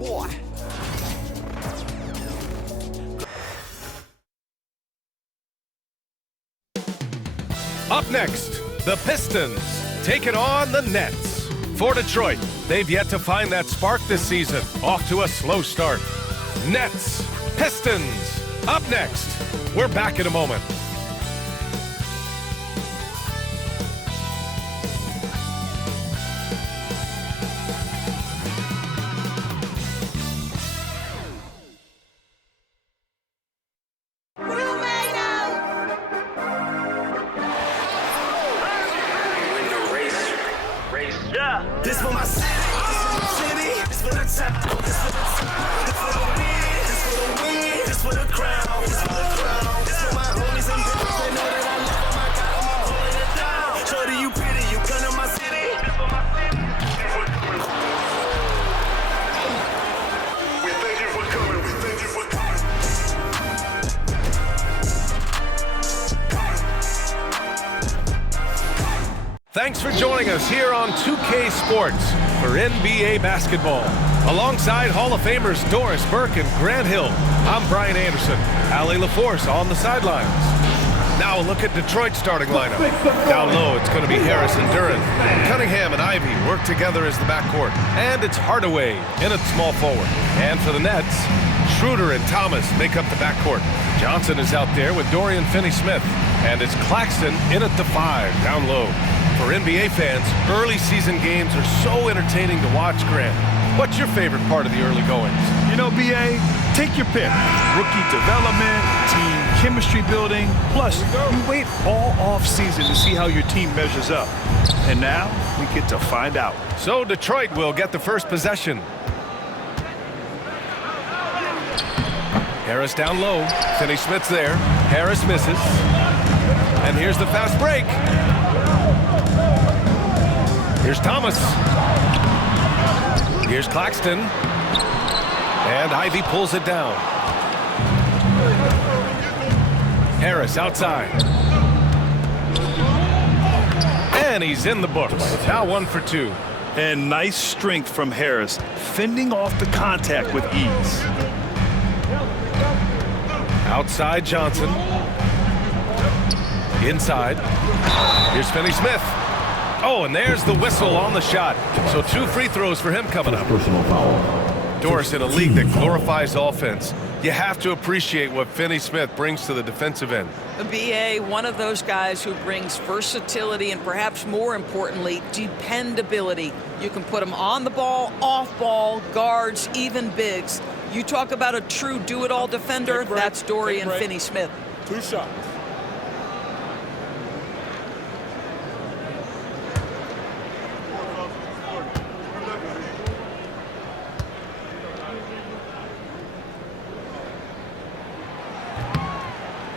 boy. Up next, the Pistons taking on the Nets. For Detroit, they've yet to find that spark this season. Off to a slow start. Nets, Pistons, up next. We're back in a moment. This for my city, this for the top, this for the top, this for the win, this for the win, this for the crown, this for the crown, this for my homies and brothers, they know that I love them, I got them all holding it down. Shorty, you pretty, you come to my city, this for my city. We thank you for coming, we thank you for coming. Thanks for joining us here on 2K Sports for NBA basketball. Alongside Hall of Famers Doris Burke and Grant Hill, I'm Brian Anderson. Ali LaForce on the sidelines. Now a look at Detroit's starting lineup. Down low, it's going to be Harris and Duren. Cunningham and Ivy work together as the backcourt. And it's Hardaway in at small forward. And for the Nets, Schroeder and Thomas make up the backcourt. Johnson is out there with Dorian Finney-Smith. And it's Claxton in at the 5, down low. For NBA fans, early season games are so entertaining to watch, Grant. What's your favorite part of the early goings? You know, BA, take your pick. Rookie development, team chemistry building. Plus, you wait all off season to see how your team measures up. And now, we get to find out. So Detroit will get the first possession. Harris down low. Finney-Smith's there. Harris misses. And here's the fast break. Here's Thomas. Here's Claxton. And Ivy pulls it down. Harris outside. And he's in the books. Now 1 for 2. And nice strength from Harris, fending off the contact with ease. Outside Johnson. Inside. Here's Finney-Smith. Oh, and there's the whistle on the shot. So 2 free throws for him coming up. Personal foul. Doris, in a league that glorifies offense, you have to appreciate what Finney-Smith brings to the defensive end. A BA, one of those guys who brings versatility and perhaps more importantly, dependability. You can put him on the ball, off ball, guards, even bigs. You talk about a true do-it-all defender, that's Dorian Finney-Smith. 2 shots.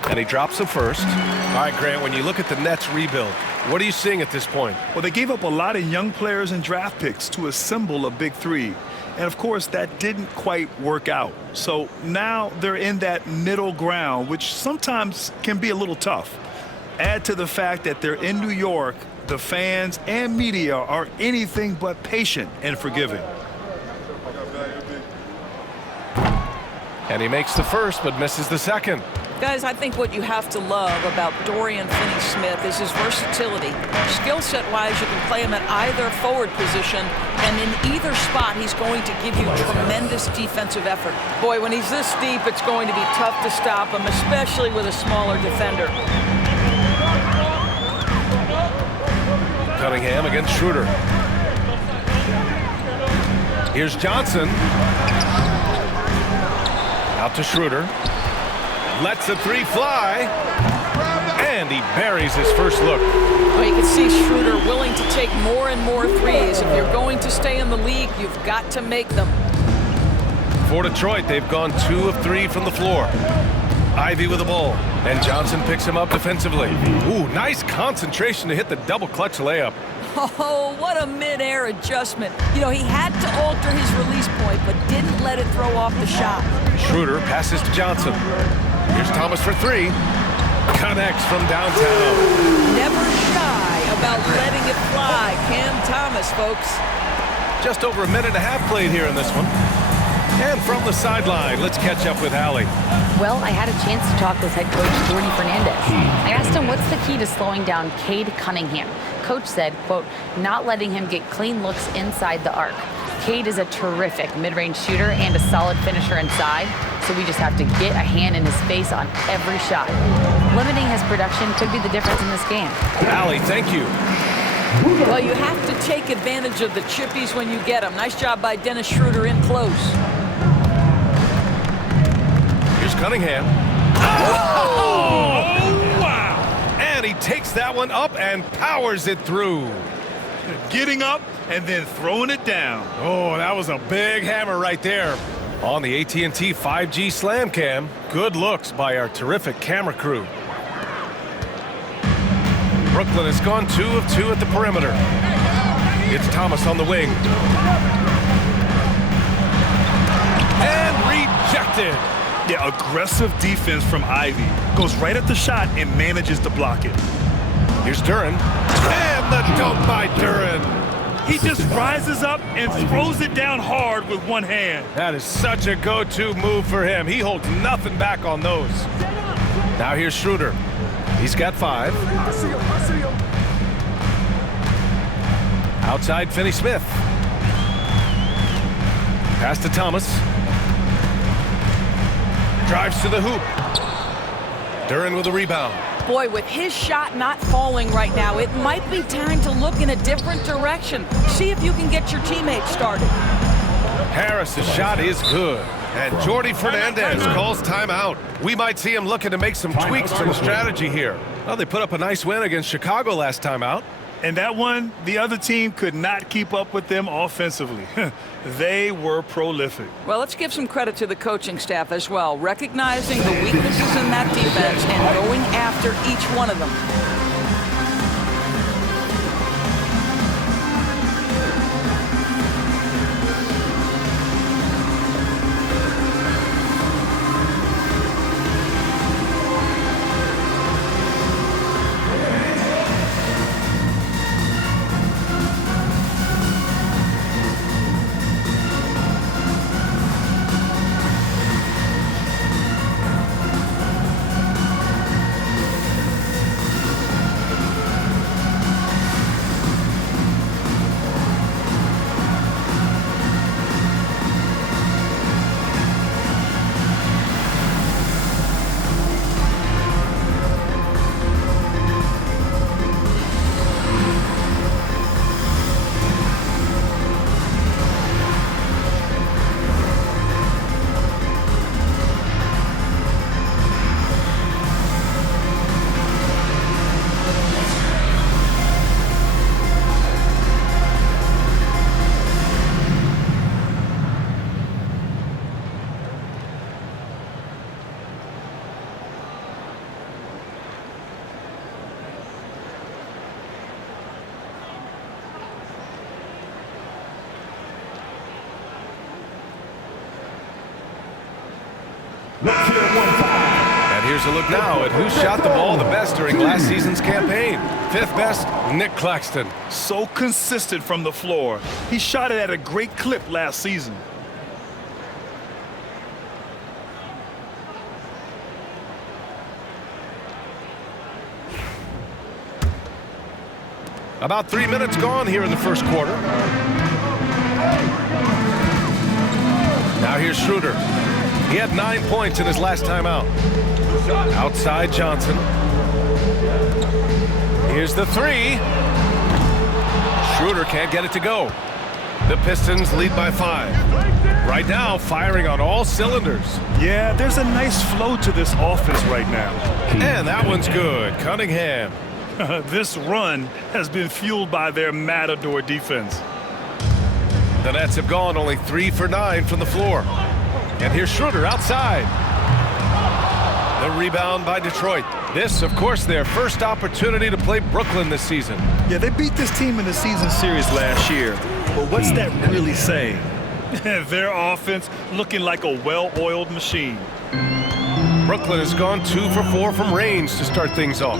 And he drops the first. All right, Grant, when you look at the Nets rebuild, what are you seeing at this point? Well, they gave up a lot of young players and draft picks to assemble a big three. And, of course, that didn't quite work out. So now they're in that middle ground, which sometimes can be a little tough. Add to the fact that they're in New York, the fans and media are anything but patient and forgiving. And he makes the first but misses the second. Guys, I think what you have to love about Dorian Finney-Smith is his versatility. Skill set-wise, you can play him at either forward position, and in either spot, he's going to give you tremendous defensive effort. Boy, when he's this deep, it's going to be tough to stop him, especially with a smaller defender. Cunningham against Schroeder. Here's Johnson. Out to Schroeder. Lets the 3 fly. And he buries his first look. Well, you can see Schroeder willing to take more and more threes. If you're going to stay in the league, you've got to make them. For Detroit, they've gone 2 of 3 from the floor. Ivy with the ball. And Johnson picks him up defensively. Ooh, nice concentration to hit the double clutch layup. Oh, what a mid-air adjustment. You know, he had to alter his release point, but didn't let it throw off the shot. Schroeder passes to Johnson. Here's Thomas for 3. Connects from downtown. Never shy about letting it fly. Cam Thomas, folks. Just over a minute and a half played here in this one. And from the sideline, let's catch up with Allie. Well, I had a chance to talk with head coach Jordy Fernandez. I asked him what's the key to slowing down Cade Cunningham. Coach said, quote, not letting him get clean looks inside the arc. Cade is a terrific mid-range shooter and a solid finisher inside, so we just have to get a hand in his face on every shot. Limiting his production could be the difference in this game. Allie, thank you. Well, you have to take advantage of the chippies when you get them. Nice job by Dennis Schroeder in close. Here's Cunningham. Oh, wow! And he takes that one up and powers it through. Getting up and then throwing it down. Oh, that was a big hammer right there. On the AT&T 5G Slam Cam, good looks by our terrific camera crew. Brooklyn has gone 2 of 2 at the perimeter. It's Thomas on the wing. And rejected. Yeah, aggressive defense from Ivy. Goes right at the shot and manages to block it. Here's Duren. And the dunk by Duren. He just rises up and throws it down hard with one hand. That is such a go-to move for him. He holds nothing back on those. Now here's Schroeder. He's got 5. I see him. Outside Finney-Smith. Pass to Thomas. Drives to the hoop. Duren with a rebound. Boy, with his shot not falling right now, it might be time to look in a different direction. See if you can get your teammates started. Harris's shot is good. And Jordy Fernandez calls timeout. We might see him looking to make some tweaks to the strategy here. Well, they put up a nice win against Chicago last time out. And that one, the other team could not keep up with them offensively. They were prolific. Well, let's give some credit to the coaching staff as well, recognizing the weaknesses in that defense and going after each one of them. And here's a look now at who shot the ball the best during last season's campaign. 5th best, Nick Claxton. So consistent from the floor. He shot it at a great clip last season. About 3 minutes gone here in the first quarter. Now here's Schroeder. He had 9 points in his last time out. Outside Johnson. Here's the 3. Schroeder can't get it to go. The Pistons lead by 5. Right now, firing on all cylinders. Yeah, there's a nice flow to this offense right now. And that one's good. Cunningham. This run has been fueled by their matador defense. The Nets have gone only 3 for 9 from the floor. And here's Schroeder outside. The rebound by Detroit. This, of course, their first opportunity to play Brooklyn this season. Yeah, they beat this team in the season series last year. But what's that really saying? Their offense looking like a well-oiled machine. Brooklyn has gone 2 for 4 from range to start things off.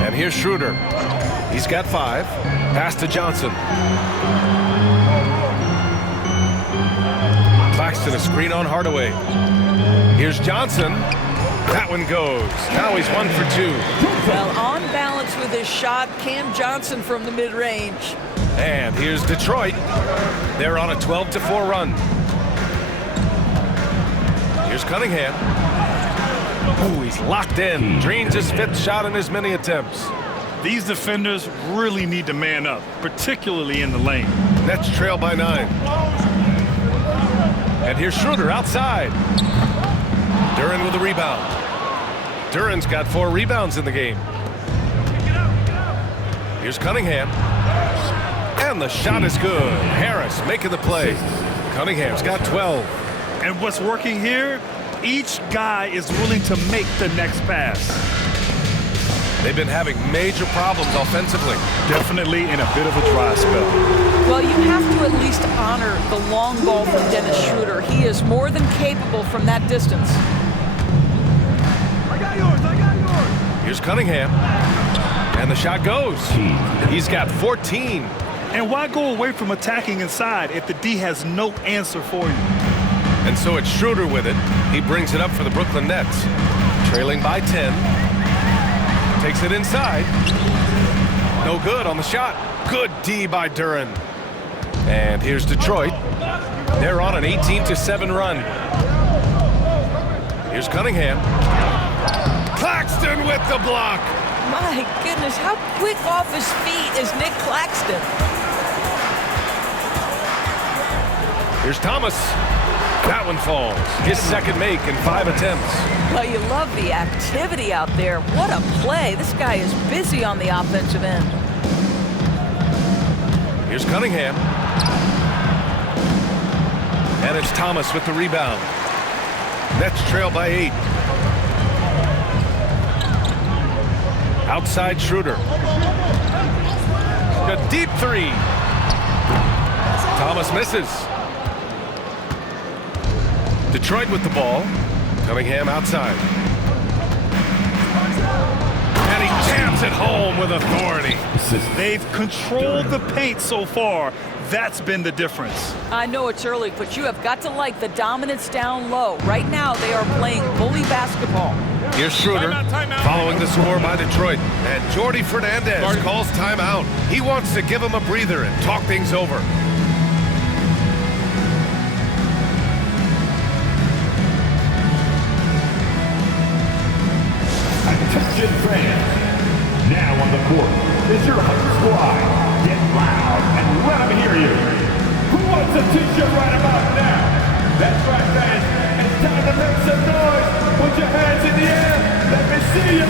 And here's Schroeder. He's got 5. Pass to Johnson. and a screen on Hardaway. Here's Johnson. That one goes. Now he's 1 for 2. Well, on balance with his shot, Cam Johnson from the mid-range. And here's Detroit. They're on a 12-4 run. Here's Cunningham. Ooh, he's locked in. Drains his 5th shot in as many attempts. These defenders really need to man up, particularly in the lane. Nets trail by 9. And here's Schroeder outside. Duren with a rebound. Duren's got 4 rebounds in the game. Here's Cunningham. And the shot is good. Harris making the play. Cunningham's got 12. And what's working here? Each guy is willing to make the next pass. They've been having major problems offensively. Definitely in a bit of a dry spell. Well, you have to at least honor the long ball from Dennis Schroeder. He is more than capable from that distance. I got yours. Here's Cunningham. And the shot goes. He's got 14. And why go away from attacking inside if the D has no answer for you? And so it's Schroeder with it. He brings it up for the Brooklyn Nets. Trailing by 10. Takes it inside. No good on the shot. Good D by Duren. And here's Detroit. They're on an 18-7 run. Here's Cunningham. Claxton with the block. My goodness, how quick off his feet is Nick Claxton? Here's Thomas. That one falls. His second make in 5 attempts. Well, you love the activity out there. What a play. This guy is busy on the offensive end. Here's Cunningham. And it's Thomas with the rebound. Nets trail by 8. Outside Schroeder. A deep 3. Thomas misses. Detroit with the ball. Cunningham outside. And he jams it home with authority. They've controlled the paint so far. That's been the difference. I know it's early, but you have got to like the dominance down low. Right now, they are playing bully basketball. Here's Schroeder following the score by Detroit. And Jordi Fernandez calls timeout. He wants to give him a breather and talk things over. Attention fans, now on the court is your home squad. Get loud and let them hear you. Who wants a t-shirt right about now? That's right, fans. It's time to make some noise. Put your hands in the air. Let me see ya.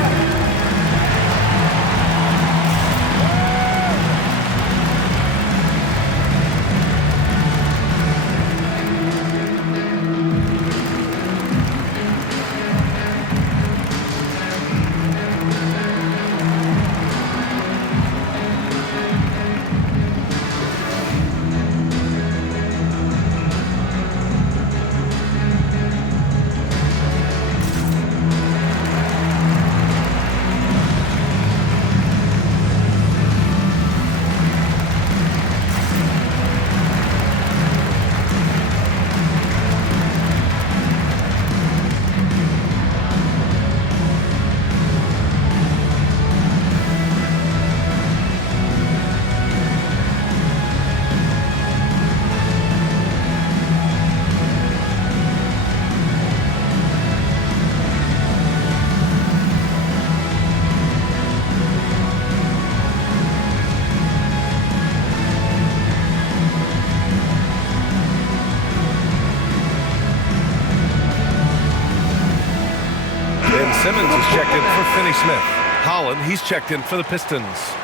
Simmons is checked in for Finney Smith. Holland, he's checked in for the Pistons.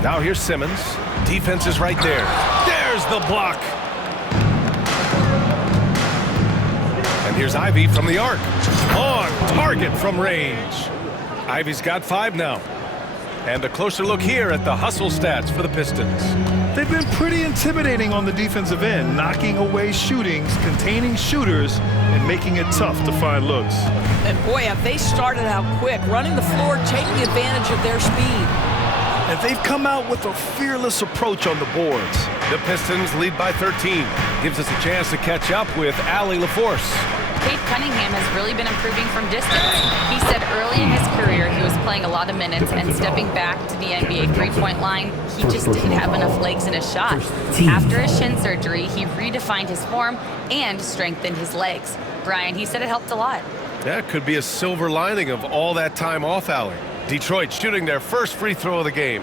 Now here's Simmons. Defense is right there. There's the block. Here's Ivy from the arc. On target from range. Ivy's got 5 now. And a closer look here at the hustle stats for the Pistons. They've been pretty intimidating on the defensive end, knocking away shootings, containing shooters, and making it tough to find looks. And boy, have they started out quick, running the floor, taking advantage of their speed. And they've come out with a fearless approach on the boards. The Pistons lead by 13. Gives us a chance to catch up with Allie LaForce. Cade Cunningham has really been improving from distance. He said early in his career he was playing a lot of minutes and stepping back to the NBA three-point line, he just didn't have enough legs in his shot. After his shin surgery, he redefined his form and strengthened his legs. Brian, he said it helped a lot. That could be a silver lining of all that time off, Allie. Detroit shooting their first free throw of the game.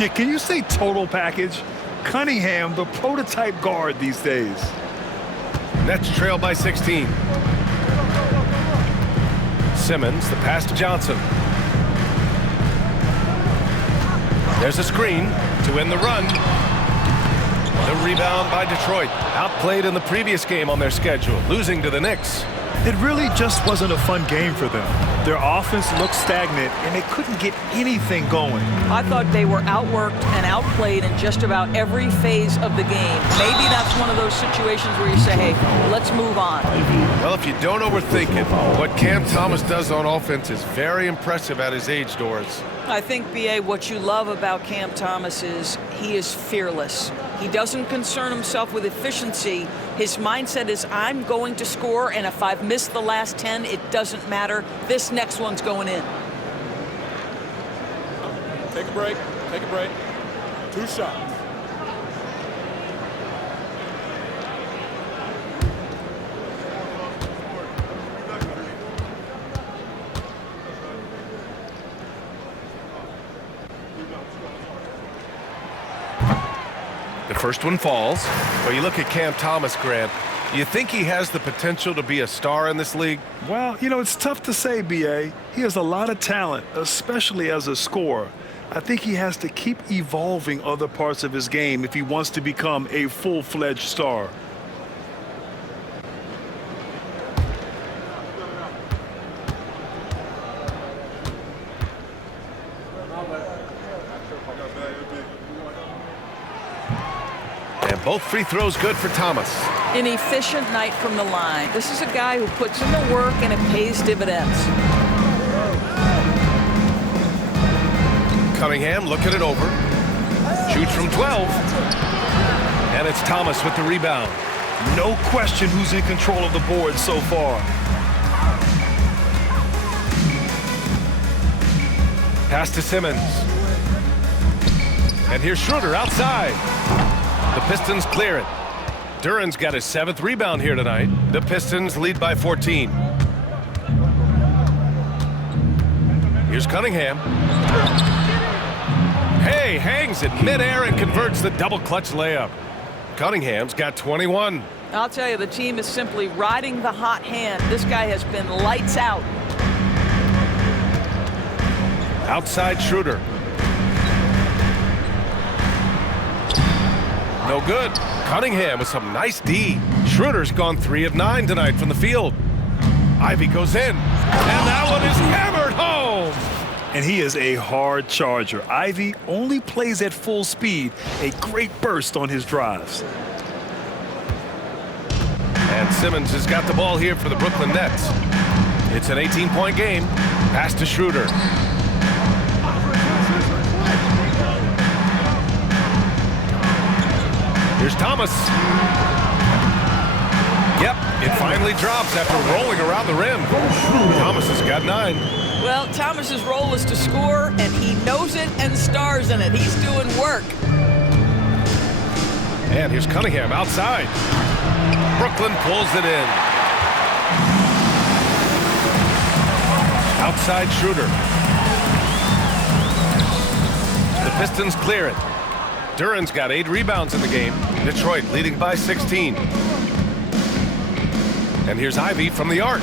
Yeah, can you say total package? Cunningham, the prototype guard these days. Nets trail by 16. Simmons, the pass to Johnson. There's a screen to end the run. The rebound by Detroit. Outplayed in the previous game on their schedule, losing to the Knicks. It really just wasn't a fun game for them. Their offense looked stagnant, and they couldn't get anything going. I thought they were outworked and outplayed in just about every phase of the game. Maybe that's one of those situations where you say, hey, let's move on. Well, if you don't overthink it, what Cam Thomas does on offense is very impressive at his age, Doris. I think, B.A., what you love about Cam Thomas is he is fearless. He doesn't concern himself with efficiency. His mindset is, I'm going to score, and if I've missed the last 10, it doesn't matter. This next one's going in. Take a break. Take a break. 2 shots. The first one falls. Well, you look at Cam Thomas, Grant. You think he has the potential to be a star in this league? Well, you know, it's tough to say, B.A. He has a lot of talent, especially as a scorer. I think he has to keep evolving other parts of his game if he wants to become a full-fledged star. And both free throws good for Thomas. An efficient night from the line. This is a guy who puts in the work and it pays dividends. Cunningham looking it over. Shoots from 12. And it's Thomas with the rebound. No question who's in control of the board so far. Pass to Simmons. And here's Schroeder outside. The Pistons clear it. Duran's got his 7th rebound here tonight. The Pistons lead by 14. Here's Cunningham. Hey, hangs it midair and converts the double clutch layup. Cunningham's got 21. I'll tell you, the team is simply riding the hot hand. This guy has been lights out. Outside Schroeder. No good. Cunningham with some nice D. Schroeder's gone 3 of 9 tonight from the field. Ivy goes in. And that one is hammered home. And he is a hard charger. Ivy only plays at full speed. A great burst on his drives. And Simmons has got the ball here for the Brooklyn Nets. It's an 18-point game. Pass to Schroeder. Here's Thomas. Yep, it finally drops after rolling around the rim. Thomas has got 9. Well, Thomas's role is to score, and he knows it and stars in it. He's doing work. And here's Cunningham outside. Brooklyn pulls it in. Outside Schroeder. Pistons clear it. Duran's got 8 rebounds in the game. Detroit leading by 16. And here's Ivy from the arc.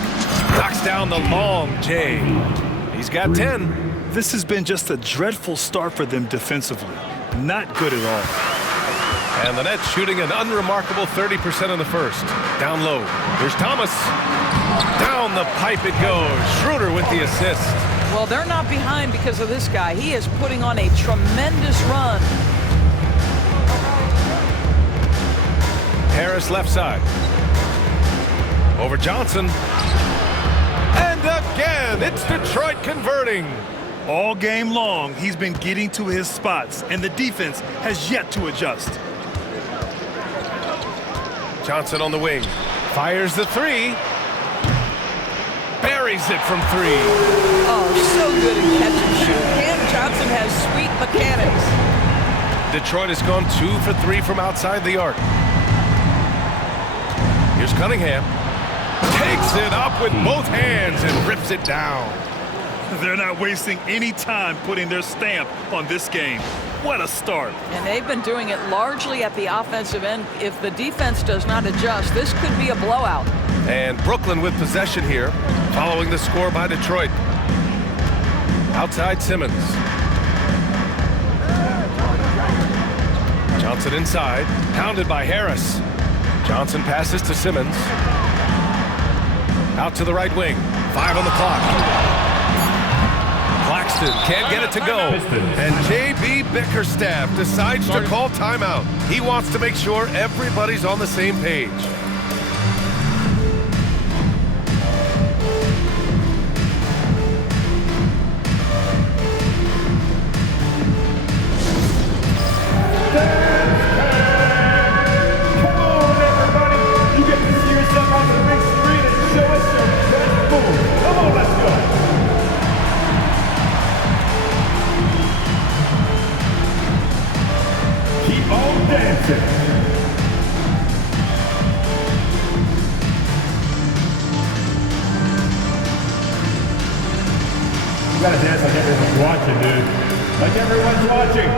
Knocks down the long J. He's got 10. This has been just a dreadful start for them defensively. Not good at all. And the Nets shooting an unremarkable 30% in the first. Down low. Here's Thomas. Down the pipe it goes. Schroeder with the assist. Well, they're not behind because of this guy. He is putting on a tremendous run. Harris left side. Over Johnson. And again, it's Detroit converting. All game long, he's been getting to his spots, and the defense has yet to adjust. Johnson on the wing. Fires the 3. Buries it from 3. Oh, so good at catch and shoot. Cam Johnson has sweet mechanics. Detroit has gone 2 for 3 from outside the arc. Here's Cunningham. Takes it up with both hands and rips it down. They're not wasting any time putting their stamp on this game. What a start. And they've been doing it largely at the offensive end. If the defense does not adjust, this could be a blowout. And Brooklyn with possession here, following the score by Detroit. Outside Simmons. Johnson inside, pounded by Harris. Johnson passes to Simmons. Out to the right wing. 5 on the clock. Claxton can't get it to go. And J.B. Bickerstaff decides to call timeout. He wants to make sure everybody's on the same page. Come on, everybody. You get to see yourself on the big screen and show us your best move. Come on, let's go. Keep on dancing. You gotta dance like everyone's watching, dude. Like everyone's watching.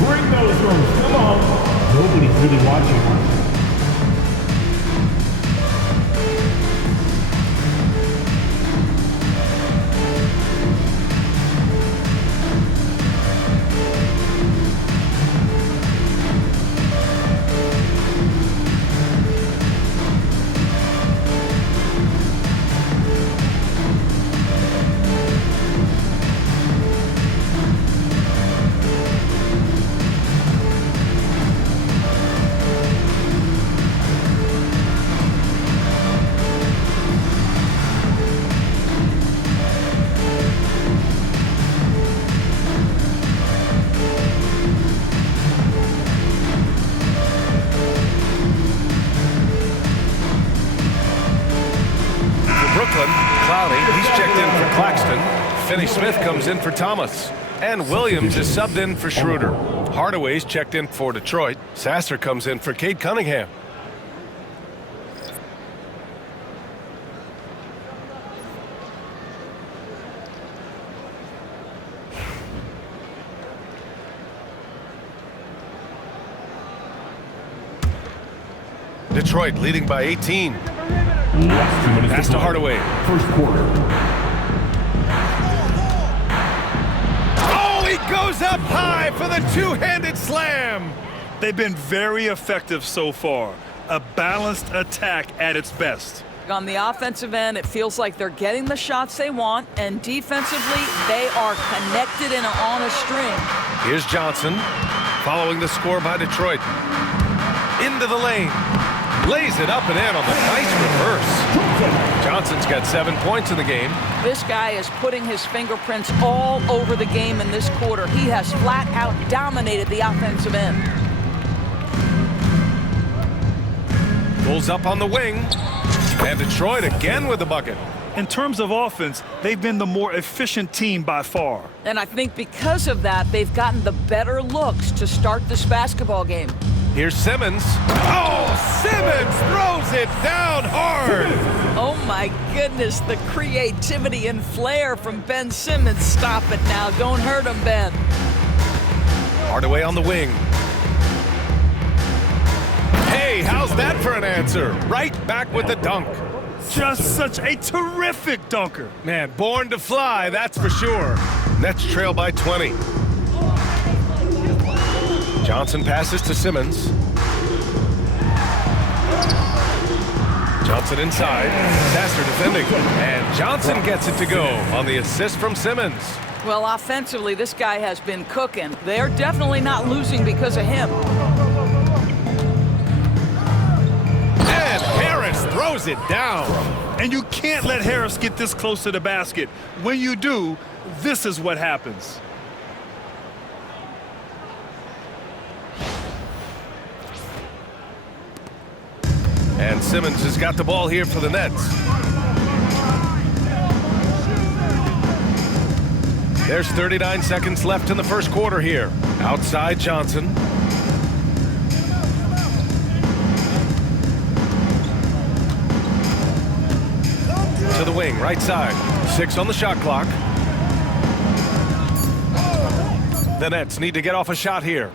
Bring those moves, come on. Nobody's really watching. Cloudy, he's checked in for Claxton. Finney-Smith comes in for Thomas. And Williams is subbed in for Schroeder. Hardaway's checked in for Detroit. Sasser comes in for Cade Cunningham. Detroit leading by 18. Pass to Hardaway. First quarter. Oh, he goes up high for the two-handed slam. They've been very effective so far. A balanced attack at its best. On the offensive end, it feels like they're getting the shots they want, and defensively, they are connected and on a string. Here's Johnson, following the score by Detroit. Into the lane. Lays it up and in on the nice reverse. Johnson's got 7 points in the game. This guy is putting his fingerprints all over the game in this quarter. He has flat out dominated the offensive end. Pulls up on the wing. And Detroit again with the bucket. In terms of offense, they've been the more efficient team by far. And I think because of that, they've gotten the better looks to start this basketball game. Here's Simmons. Oh, Simmons throws it down hard. Oh my goodness, the creativity and flair from Ben Simmons. Stop it now, don't hurt him, Ben. Hardaway on the wing. Hey, how's that for an answer? Right back with the dunk. Just such a terrific dunker. Man, born to fly, that's for sure. Nets trail by 20. Johnson passes to Simmons. Johnson inside. Sasser defending. And Johnson gets it to go on the assist from Simmons. Well, offensively, this guy has been cooking. They're definitely not losing because of him. And Harris throws it down. And you can't let Harris get this close to the basket. When you do, this is what happens. And Simmons has got the ball here for the Nets. There's 39 seconds left in the first quarter here. Outside Johnson. To the wing, right side. 6 on the shot clock. The Nets need to get off a shot here.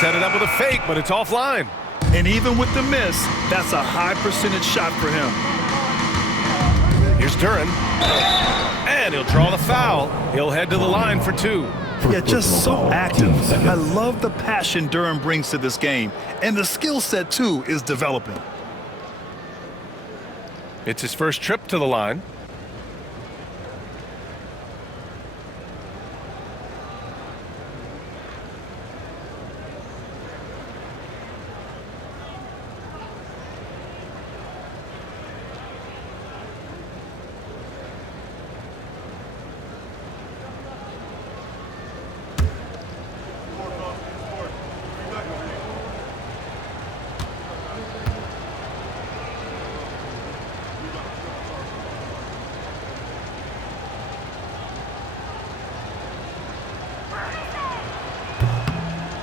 Set it up with a fake, but it's offline. And even with the miss, that's a high percentage shot for him. Here's Duren. And he'll draw the foul. He'll head to the line for 2. Yeah, just so active. I love the passion Duren brings to this game. And the skill set, too, is developing. It's his first trip to the line.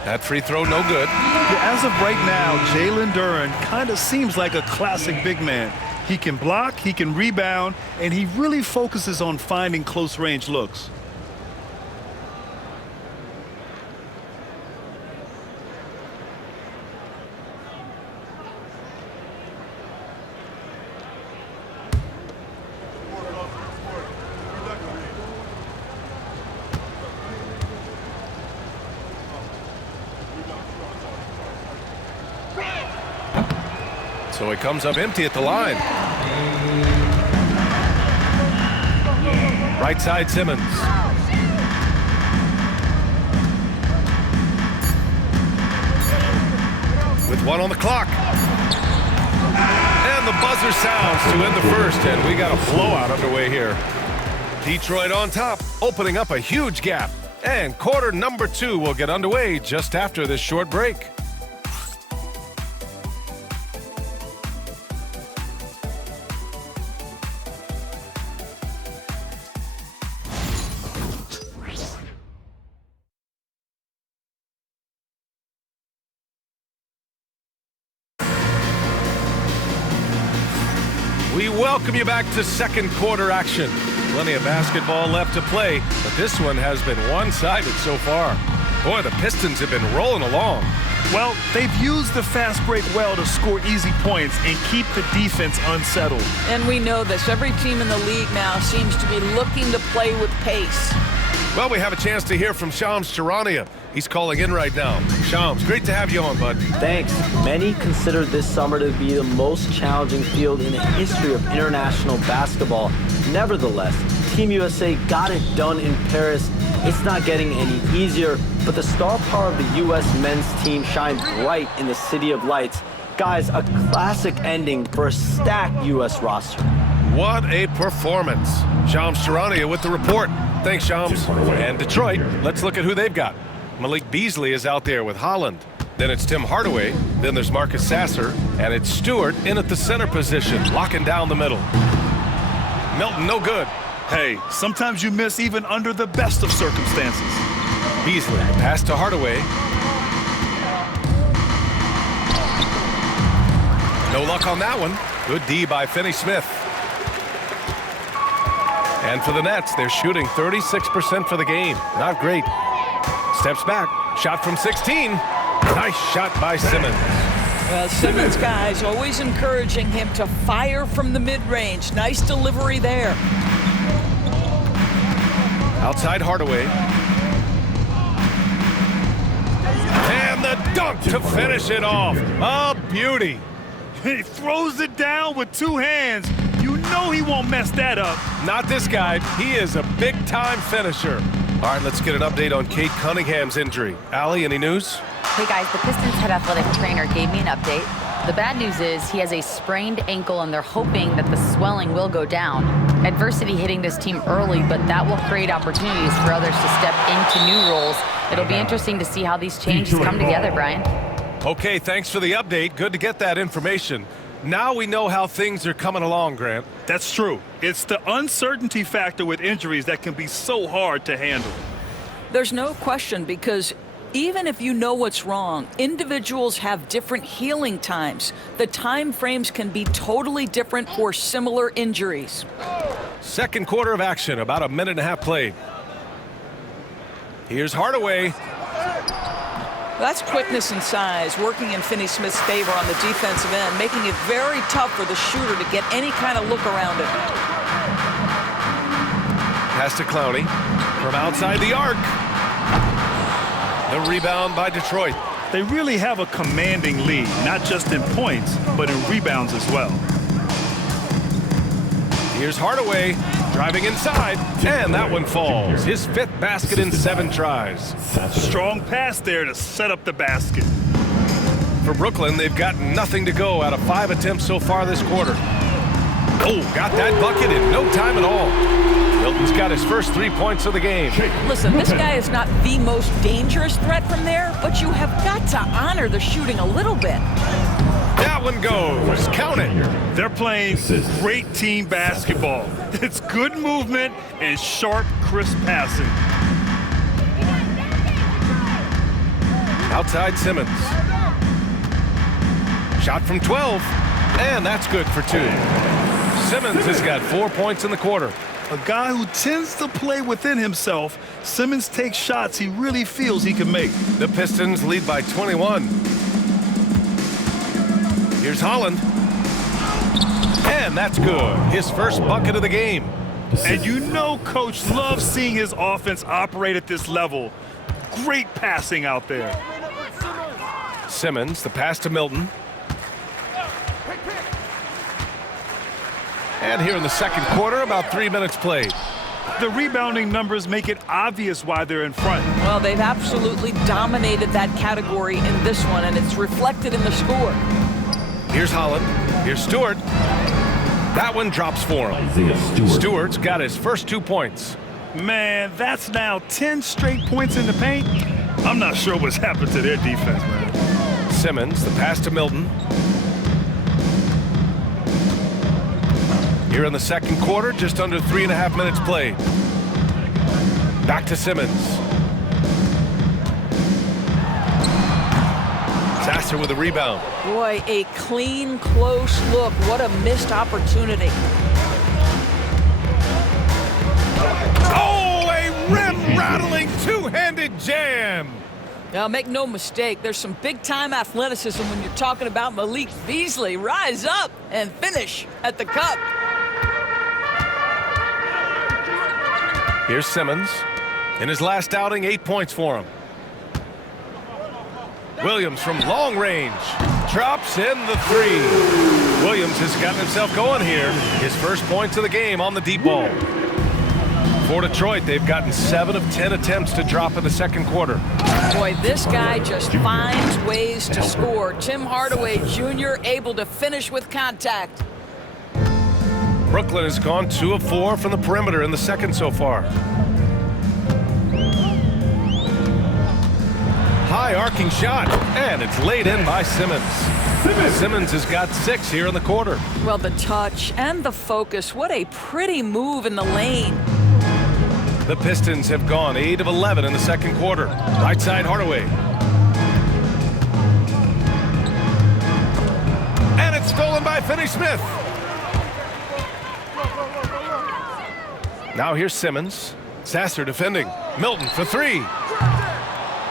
That free throw, no good. Yeah, as of right now, Jalen Duren kind of seems like a classic big man. He can block, he can rebound, and he really focuses on finding close-range looks. So he comes up empty at the line. Right side Simmons. With 1 on the clock. And the buzzer sounds to end the first, and we got a blowout underway here. Detroit on top, opening up a huge gap. And quarter number 2 will get underway just after this short break. We welcome you back to second quarter action. Plenty of basketball left to play, but this one has been one-sided so far. Boy, the Pistons have been rolling along. Well, they've used the fast break well to score easy points and keep the defense unsettled. And we know this. Every team in the league now seems to be looking to play with pace. Well, we have a chance to hear from Shams Charania. He's calling in right now. Shams, great to have you on, bud. Thanks. Many consider this summer to be the most challenging field in the history of international basketball. Nevertheless, Team USA got it done in Paris. It's not getting any easier, but the star power of the U.S. men's team shined bright in the City of Lights. Guys, a classic ending for a stacked U.S. roster. What a performance. Shams Charania with the report. Thanks, Shams. And Detroit, let's look at who they've got. Malik Beasley is out there with Holland. Then it's Tim Hardaway. Then there's Marcus Sasser. And it's Stewart in at the center position, locking down the middle. Melton, no good. Hey, sometimes you miss even under the best of circumstances. Beasley, pass to Hardaway. No luck on that one. Good D by Finney-Smith. And for the Nets, they're shooting 36% for the game. Not great. Steps back. Shot from 16. Nice shot by Simmons. Well, Simmons, guys, always encouraging him to fire from the mid-range. Nice delivery there. Outside Hardaway. And the dunk to finish it off. A beauty. He throws it down with two hands. You know he won't mess that up. Not this guy. He is a big-time finisher. All right, let's get an update on Cade Cunningham's injury. Allie, any news? Hey guys, the Pistons head athletic trainer gave me an update. The bad news is he has a sprained ankle and they're hoping that the swelling will go down. Adversity hitting this team early, but that will create opportunities for others to step into new roles. It'll be interesting to see how these changes come together, Brian. Okay, thanks for the update. Good to get that information. Now we know how things are coming along, Grant. That's true. It's the uncertainty factor with injuries that can be so hard to handle. There's no question, because even if you know what's wrong, individuals have different healing times. The time frames can be totally different for similar injuries. Second quarter of action, about a minute and a half played. Here's Hardaway. That's quickness and size working in Finney-Smith's favor on the defensive end, making it very tough for the shooter to get any kind of look around it. Pass to Clowney from outside the arc. The rebound by Detroit. They really have a commanding lead, not just in points, but in rebounds as well. Here's Hardaway driving inside, and that one falls. His fifth basket in 7 tries. Strong pass there to set up the basket. For Brooklyn, they've got nothing to go out of 5 attempts so far this quarter. Oh, got that bucket in no time at all. Milton's got his first 3 points of the game. Listen, this guy is not the most dangerous threat from there, but you have got to honor the shooting a little bit. That one goes. Count it. They're playing great team basketball. It's good movement and sharp, crisp passing. Outside Simmons. Shot from 12, and that's good for 2. Simmons has got 4 points in the quarter. A guy who tends to play within himself, Simmons takes shots he really feels he can make. The Pistons lead by 21. Here's Holland. And that's good. His first bucket of the game. And you know Coach loves seeing his offense operate at this level. Great passing out there. Simmons, the pass to Milton. And here in the second quarter, about 3 minutes played. The rebounding numbers make it obvious why they're in front. Well, they've absolutely dominated that category in this one, and it's reflected in the score. Here's Holland. Here's Stewart. That one drops for him. Stewart's got his first 2 points. Man, that's now 10 straight points in the paint. I'm not sure what's happened to their defense, man. Simmons, the pass to Milton. Here in the second quarter, just under 3.5 minutes played. Back to Simmons. Sasser with a rebound. Boy, a clean, close look. What a missed opportunity. Oh, a rim-rattling two-handed jam. Now, make no mistake, there's some big-time athleticism when you're talking about Malik Beasley. Rise up and finish at the cup. Here's Simmons. In his last outing, 8 points for him. Williams from long range drops in the 3. Williams has gotten himself going here. His first points of the game on the deep ball. For Detroit, they've gotten 7 of 10 attempts to drop in the second quarter. Boy, this guy just finds ways to score. Tim Hardaway Jr. able to finish with contact. Brooklyn has gone 2 of 4 from the perimeter in the second so far. High arcing shot, and it's laid in by Simmons. Simmons has got 6 here in the quarter. Well, the touch and the focus. What a pretty move in the lane. The Pistons have gone 8 of 11 in the second quarter. Right side, Hardaway. And it's stolen by Finney-Smith. Now here's Simmons. Sasser defending. Milton for 3.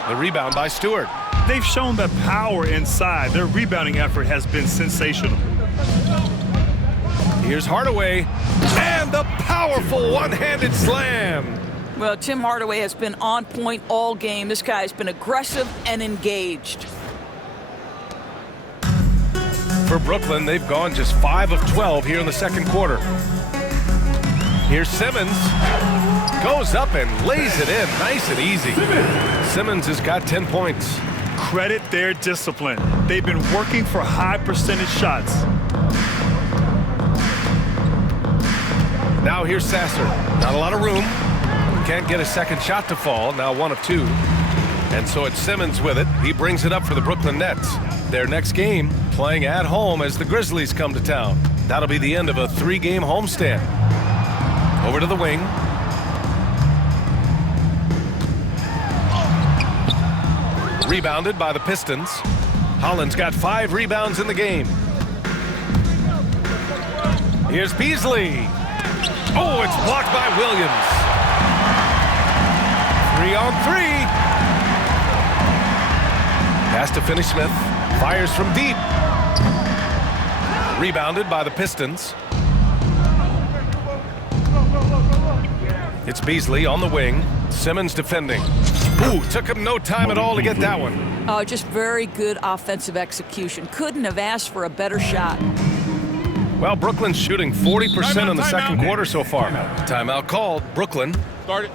The rebound by Stewart. They've shown that power inside. Their rebounding effort has been sensational. Here's Hardaway. And the powerful one-handed slam. Well, Tim Hardaway has been on point all game. This guy has been aggressive and engaged. For Brooklyn, they've gone just 5 of 12 here in the second quarter. Here's Simmons. Goes up and lays it in nice and easy. Simmons has got 10 points. Credit their discipline. They've been working for high percentage shots. Now here's Sasser. Not a lot of room. Can't get a second shot to fall. Now 1 of 2. And so it's Simmons with it. He brings it up for the Brooklyn Nets. Their next game playing at home as the Grizzlies come to town. That'll be the end of a 3-game homestand. Over to the wing. Rebounded by the Pistons. Holland's got 5 rebounds in the game. Here's Beasley. Oh, it's blocked by Williams. 3-on-3. Pass to Finney-Smith. Fires from deep. Rebounded by the Pistons. It's Beasley on the wing. Simmons defending. Ooh, took him no time at all to get that one. Oh, just very good offensive execution. Couldn't have asked for a better shot. Well, Brooklyn's shooting 40% in the second quarter so far. Timeout called. Brooklyn. Start it.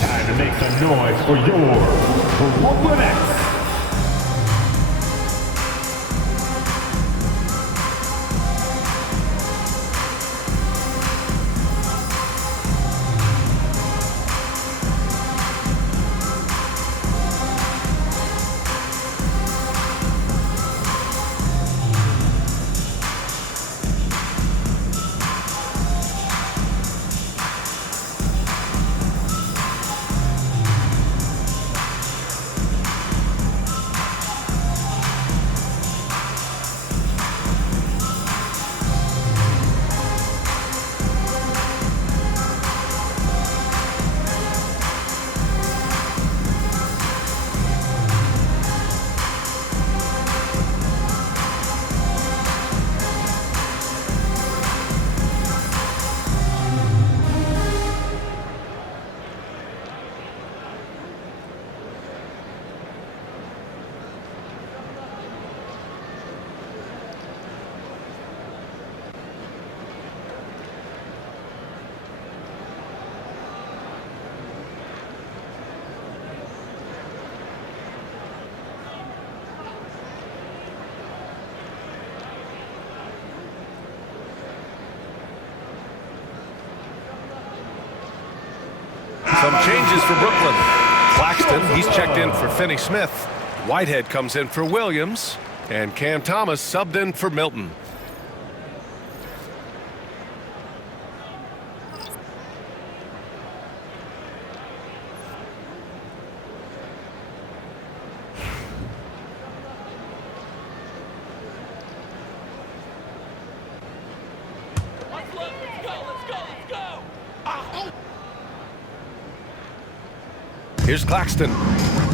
Time to make some noise for your Brooklyn Nets. Some changes for Brooklyn. Claxton, he's checked in for Finney-Smith. Whitehead comes in for Williams. And Cam Thomas subbed in for Milton. Here's Claxton.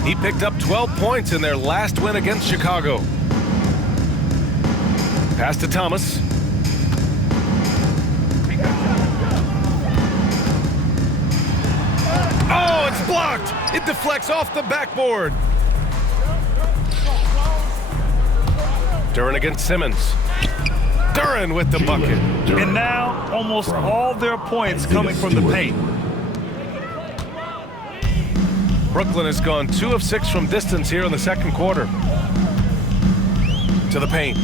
He picked up 12 points in their last win against Chicago. Pass to Thomas. Oh, it's blocked. It deflects off the backboard. Duren against Simmons. Duren with the bucket. And now almost all their points coming from the paint. Brooklyn has gone 2 of 6 from distance here in the second quarter. To the paint.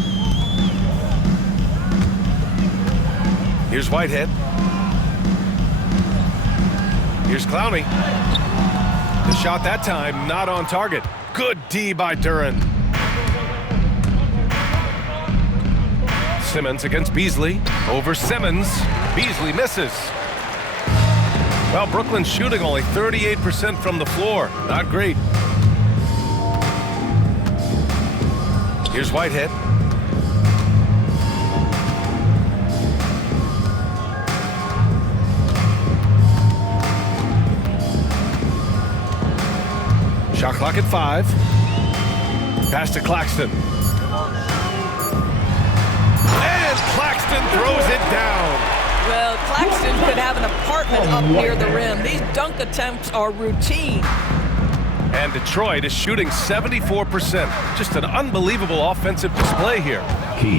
Here's Whitehead. Here's Clowney. The shot that time not on target. Good D by Duren. Simmons against Beasley. Over Simmons. Beasley misses. Well, Brooklyn's shooting only 38% from the floor. Not great. Here's Whitehead. Shot clock at 5. Pass to Claxton. And Claxton throws it down. Well, Claxton could have an apartment up near the rim. These dunk attempts are routine. And Detroit is shooting 74%. Just an unbelievable offensive display here.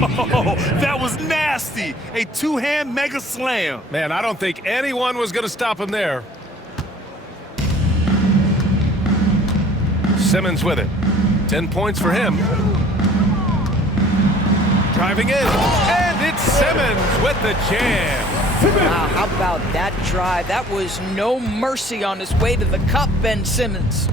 Oh, that was nasty. A two-hand mega slam. Man, I don't think anyone was going to stop him there. Simmons with it. 10 points for him. Driving in. And it's Simmons with the jam. Wow, how about that drive? That was no mercy on his way to the cup, Ben Simmons.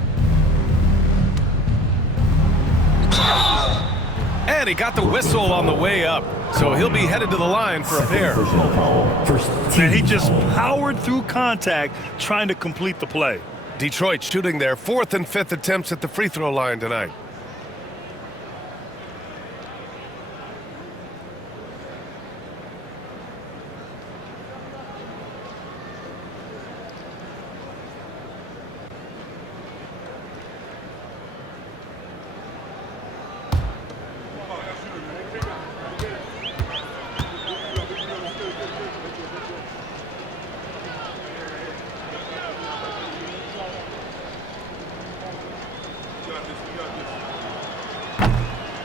And he got the whistle on the way up. So he'll be headed to the line for a pair. And he just powered through contact trying to complete the play. Detroit shooting their 4th and 5th attempts at the free throw line tonight.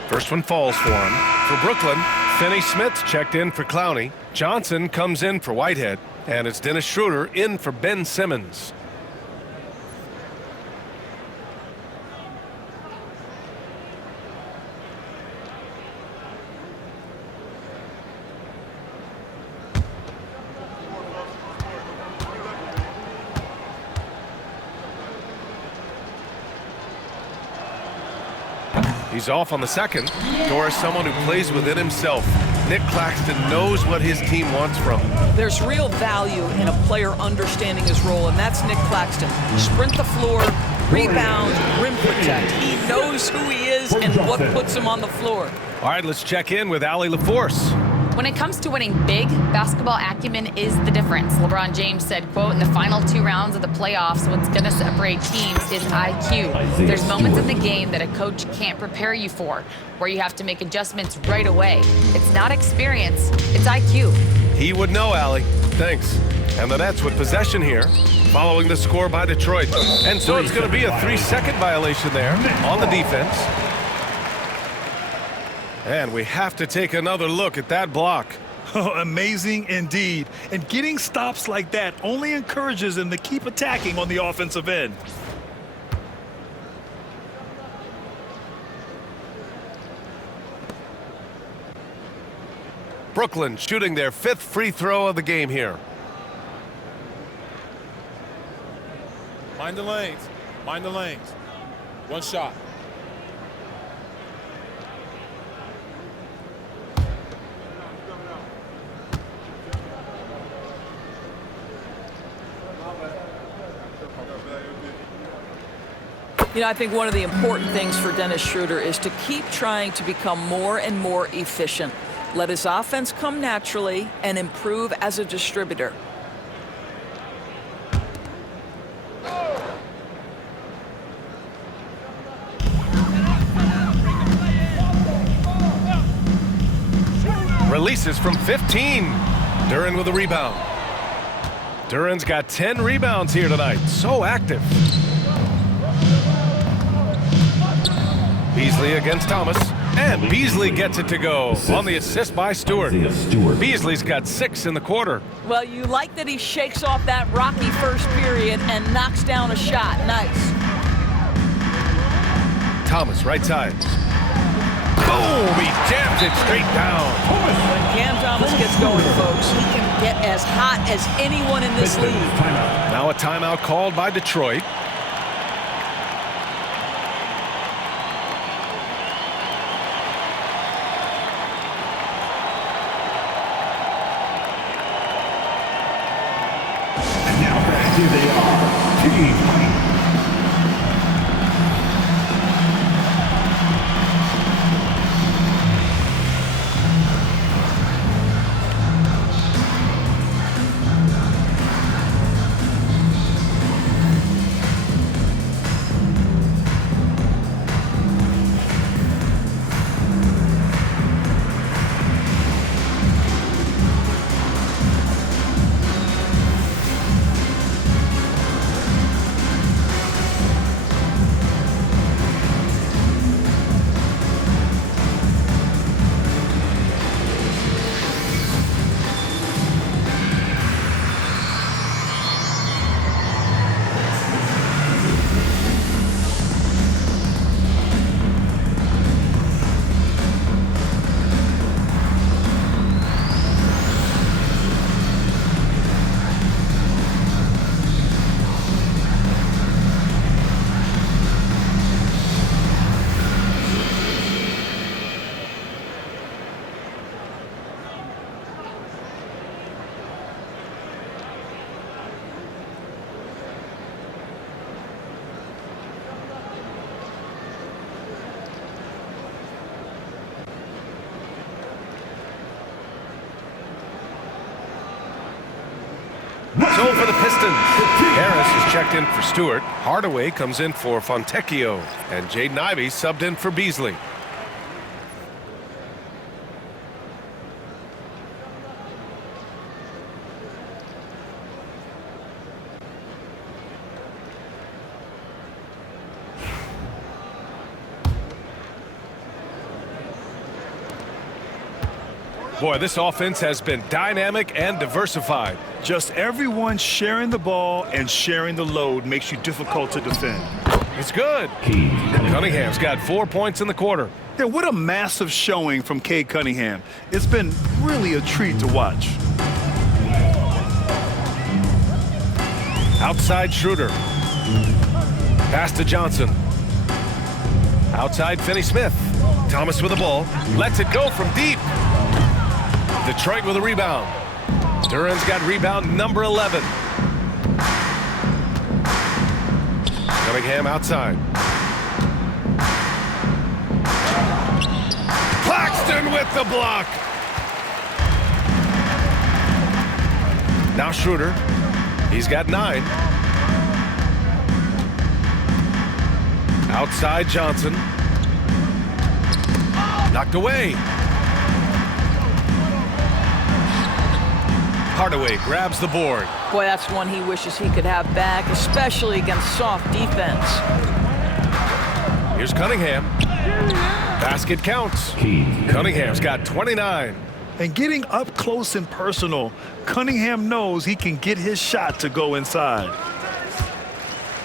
First one falls for him. For Brooklyn, Finney Smith checked in for Clowney. Johnson comes in for Whitehead. And it's Dennis Schroeder in for Ben Simmons. He's off on the second. Doris, someone who plays within himself. Nick Claxton knows what his team wants from him. There's real value in a player understanding his role, and that's Nick Claxton. Sprint the floor, rebound, rim protect. He knows who he is and what puts him on the floor. All right, let's check in with Allie LaForce. When it comes to winning big, basketball acumen is the difference. LeBron James said, quote, in the final 2 rounds of the playoffs, what's going to separate teams is IQ. There's moments in the game that a coach can't prepare you for, where you have to make adjustments right away. It's not experience, it's IQ. He would know, Allie. Thanks. And the Nets with possession here, following the score by Detroit. And so it's going to be a 3-second violation there on the defense. And we have to take another look at that block. Oh, amazing indeed. And getting stops like that only encourages them to keep attacking on the offensive end. Brooklyn shooting their 5th free throw of the game here. Mind the lanes. Mind the lanes. One shot. You know, I think one of the important things for Dennis Schroeder is to keep trying to become more and more efficient. Let his offense come naturally and improve as a distributor. Releases from 15. Duren with a rebound. Duren's got 10 rebounds here tonight. So active. Beasley against Thomas. And Beasley gets it to go on the assist by Stewart. Beasley's got 6 in the quarter. Well, you like that he shakes off that rocky first period and knocks down a shot. Nice. Thomas, right side. Boom! He jams it straight down. When Cam Thomas gets going, folks, he can get as hot as anyone in this league. Now a timeout called by Detroit. And now back, here they are. Team fight. So for the Pistons, Harris is checked in for Stewart. Hardaway comes in for Fontecchio. And Jaden Ivey subbed in for Beasley. Boy, this offense has been dynamic and diversified. Just everyone sharing the ball and sharing the load makes you difficult to defend. It's good. Cunningham's got 4 points in the quarter. Yeah, what a massive showing from Cade Cunningham. It's been really a treat to watch. Outside Schroeder. Pass to Johnson. Outside Finney-Smith. Thomas with the ball. Lets it go from deep. Detroit with a rebound. Duran's got rebound number 11. Cunningham outside. Claxton with the block. Now Schroeder. He's got 9. Outside Johnson. Knocked away. Hardaway grabs the board. Boy, that's one he wishes he could have back, especially against soft defense. Here's Cunningham. Basket counts. Cunningham's got 29. And getting up close and personal, Cunningham knows he can get his shot to go inside.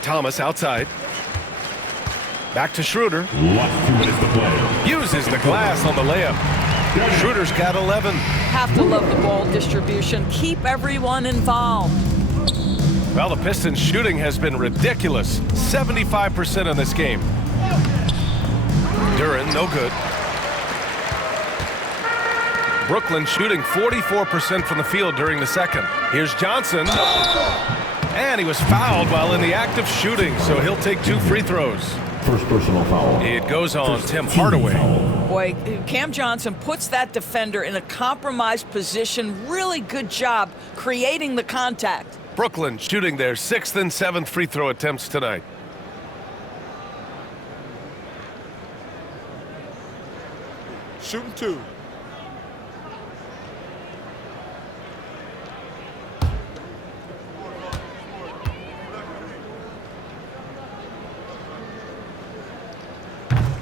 Thomas outside. Back to Schroeder. Lost 2 minutes to play. Uses the glass on the layup. Schroeder's got 11. Have to love the ball distribution. Keep everyone involved. Well, the Pistons' shooting has been ridiculous. 75% in this game. Duran, no good. Brooklyn shooting 44% from the field during the second. Here's Johnson. And he was fouled while in the act of shooting, so he'll take 2 free throws. First personal foul. It goes on Tim Hardaway. Boy, Cam Johnson puts that defender in a compromised position. Really good job creating the contact. Brooklyn shooting their 6th and 7th free throw attempts tonight. Shooting 2.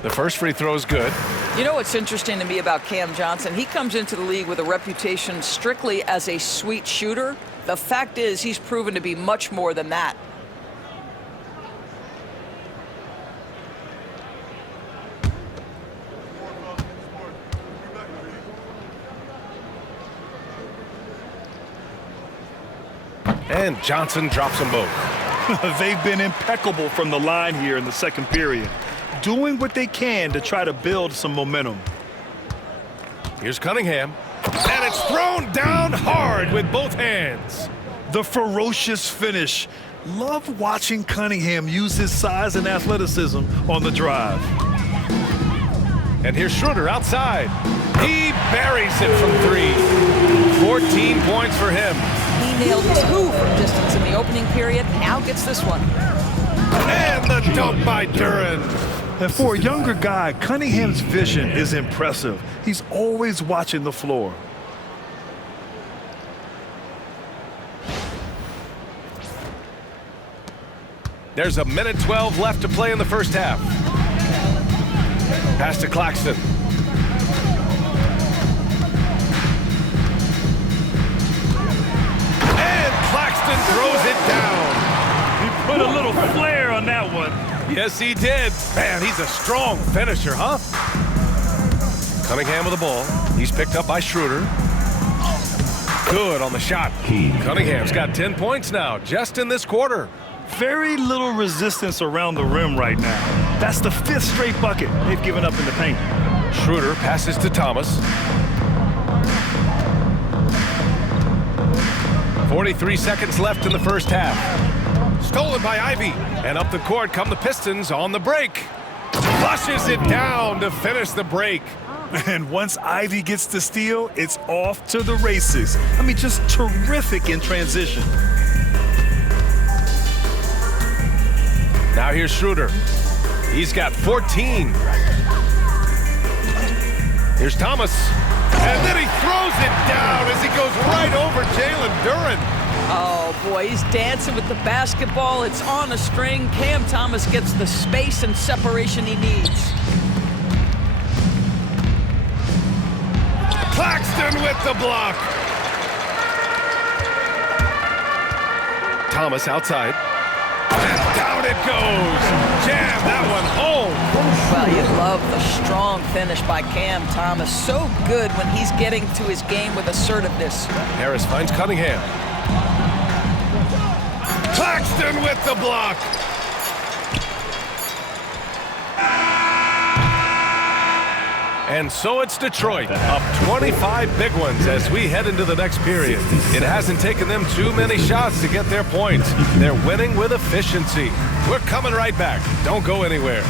The first free throw is good. You know what's interesting to me about Cam Johnson? He comes into the league with a reputation strictly as a sweet shooter. The fact is he's proven to be much more than that. And Johnson drops them both. They've been impeccable from the line here in the second period, doing what they can to try to build some momentum. Here's Cunningham. And it's thrown down hard with both hands. The ferocious finish. Love watching Cunningham use his size and athleticism on the drive. And here's Schroeder outside. He buries it from 3. 14 points for him. He nailed 2 from distance in the opening period. Now gets this one. And the dunk by Duren. And for a younger guy, Cunningham's vision is impressive. He's always watching the floor. There's 1:12 left to play in the first half. Pass to Claxton. And Claxton throws it down. He put a little flair on that one. Yes, he did. Man, he's a strong finisher, huh? Cunningham with the ball. He's picked up by Schroeder. Good on the shot. Cunningham's got 10 points now, just in this quarter. Very little resistance around the rim right now. That's the 5th straight bucket they've given up in the paint. Schroeder passes to Thomas. 43 seconds left in the first half. Stolen by Ivy. And up the court come the Pistons on the break. Flushes it down to finish the break. And once Ivy gets the steal, it's off to the races. I mean, just terrific in transition. Now here's Schroeder. He's got 14. Here's Thomas. And then he throws it down as he goes right over Jalen Duren. Oh, boy, he's dancing with the basketball. It's on a string. Cam Thomas gets the space and separation he needs. Claxton with the block. Thomas outside. And down it goes. Jam that one home. Well, you love the strong finish by Cam Thomas. So good when he's getting to his game with assertiveness. Harris finds Cunningham. Claxton with the block. And so it's Detroit, up 25 big ones as we head into the next period. It hasn't taken them too many shots to get their points. They're winning with efficiency. We're coming right back. Don't go anywhere.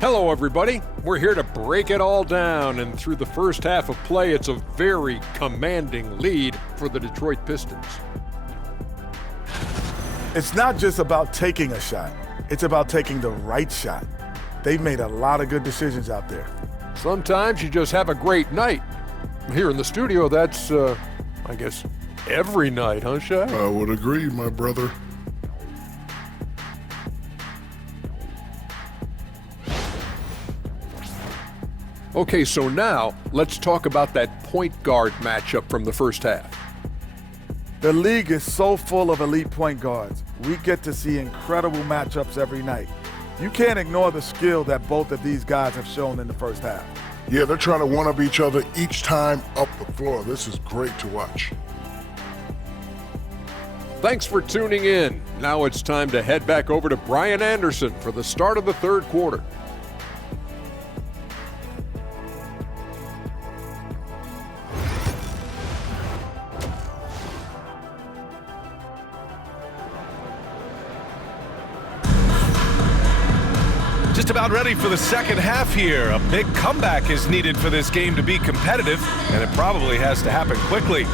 Hello, everybody. We're here to break it all down, and through the first half of play, it's a very commanding lead for the Detroit Pistons. It's not just about taking a shot. It's about taking the right shot. They've made a lot of good decisions out there. Sometimes you just have a great night. Here in the studio, that's, I guess, every night, huh, Shaq? I would agree, my brother. Okay, so now let's talk about that point guard matchup from the first half. The league is so full of elite point guards. We get to see incredible matchups every night. You can't ignore the skill that both of these guys have shown in the first half. Yeah, they're trying to one-up each other each time up the floor. This is great to watch. Thanks for tuning in. Now it's time to head back over to Brian Anderson for the start of the third quarter. Just about ready for the second half here. A big comeback is needed for this game to be competitive, and it probably has to happen quickly.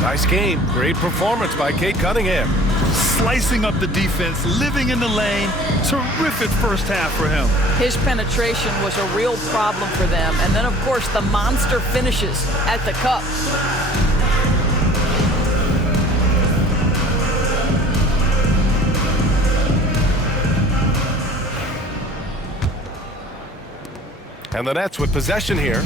Nice game. Great performance by Cade Cunningham. Slicing up the defense, living in the lane. Terrific first half for him. His penetration was a real problem for them. And then, of course, the monster finishes at the cup. And the Nets with possession here.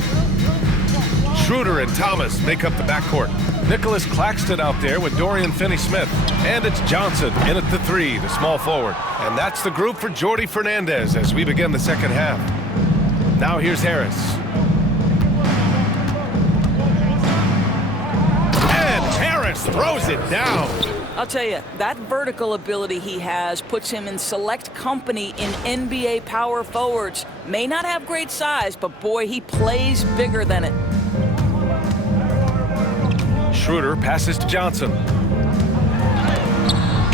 Schroeder and Thomas make up the backcourt. Nicholas Claxton out there with Dorian Finney-Smith. And it's Johnson in at the 3, the small forward. And that's the group for Jordy Fernandez as we begin the second half. Now here's Harris. And Harris throws it down. I'll tell you, that vertical ability he has puts him in select company in NBA power forwards. May not have great size, but boy, he plays bigger than it. Schroeder passes to Johnson.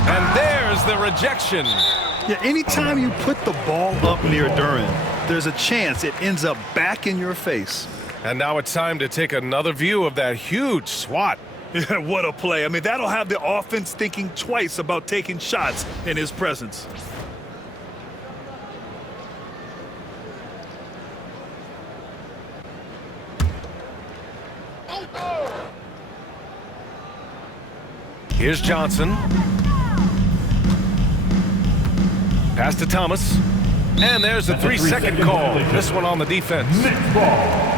And there's the rejection. Yeah, anytime you put the ball up near Duran, there's a chance it ends up back in your face. And now it's time to take another view of that huge swat. Yeah, what a play. I mean, that'll have the offense thinking twice about taking shots in his presence. Here's Johnson. Pass to Thomas. And there's a 3-second call. This one on the defense. Next ball.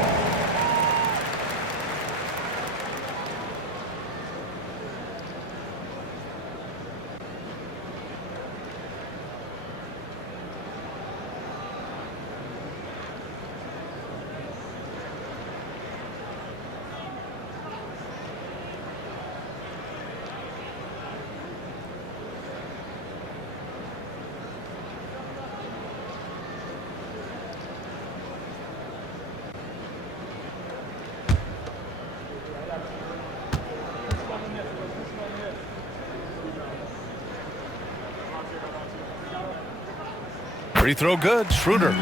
Free throw good, Schroeder.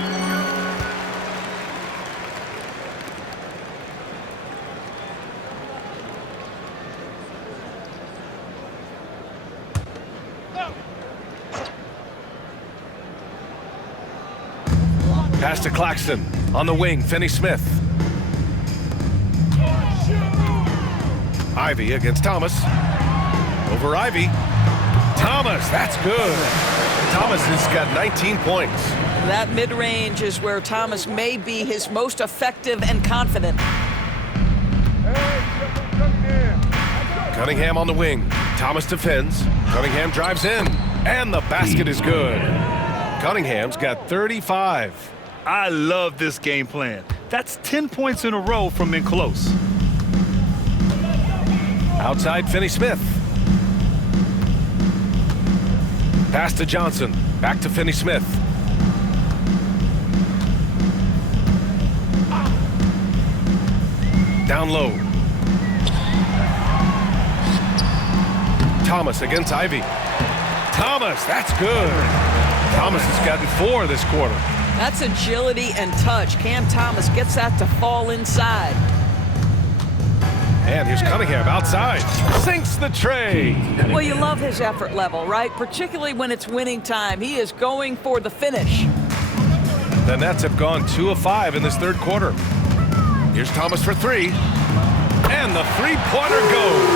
Pass to Claxton. On the wing, Finney-Smith. Ivy against Thomas. Over Ivy. Thomas, that's good. Thomas has got 19 points. That mid-range is where Thomas may be his most effective and confident. Cunningham on the wing. Thomas defends. Cunningham drives in. And the basket is good. Cunningham's got 35. I love this game plan. That's 10 points in a row from in close. Outside Finney-Smith. Pass to Johnson. Back to Finney-Smith. Down low. Thomas against Ivy. Thomas, that's good. Thomas has gotten 4 this quarter. That's agility and touch. Cam Thomas gets that to fall inside. And here's Cunningham outside. Sinks the tray. Well, you love his effort level, right? Particularly when it's winning time. He is going for the finish. The Nets have gone 2 of 5 in this third quarter. Here's Thomas for 3. And the three-pointer goes.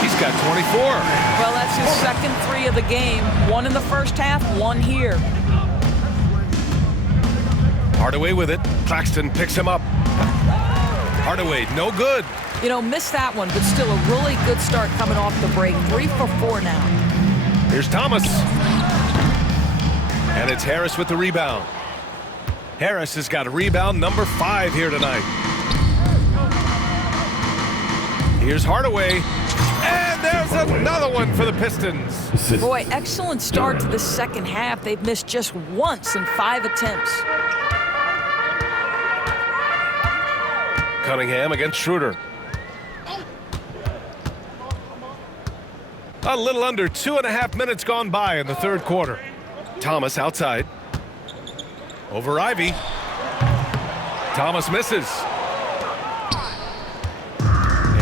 He's got 24. Well, that's his second 3 of the game. 1 in the first half, 1 here. Hardaway with it. Claxton picks him up. Hardaway, no good. You know, missed that one, but still a really good start coming off the break. 3 for 4 now. Here's Thomas. And it's Harris with the rebound. Harris has got rebound number 5 here tonight. Here's Hardaway. And there's another one for the Pistons. Boy, excellent start to the second half. They've missed just once in 5 attempts. Cunningham against Schroeder. A little under 2.5 minutes gone by in the third quarter. Thomas outside. Over Ivy. Thomas misses.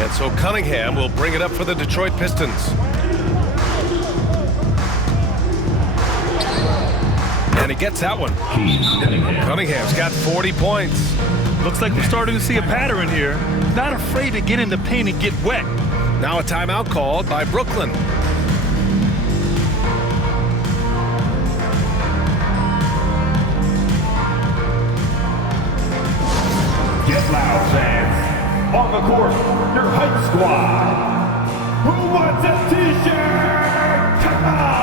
And so Cunningham will bring it up for the Detroit Pistons. And he gets that one. Cunningham's got 40 points. Looks like we're starting to see a pattern here. Not afraid to get in the paint and get wet. Now a timeout called by Brooklyn. Get loud, fans. on the court, your hype squad. Who wants a t-shirt? Come on!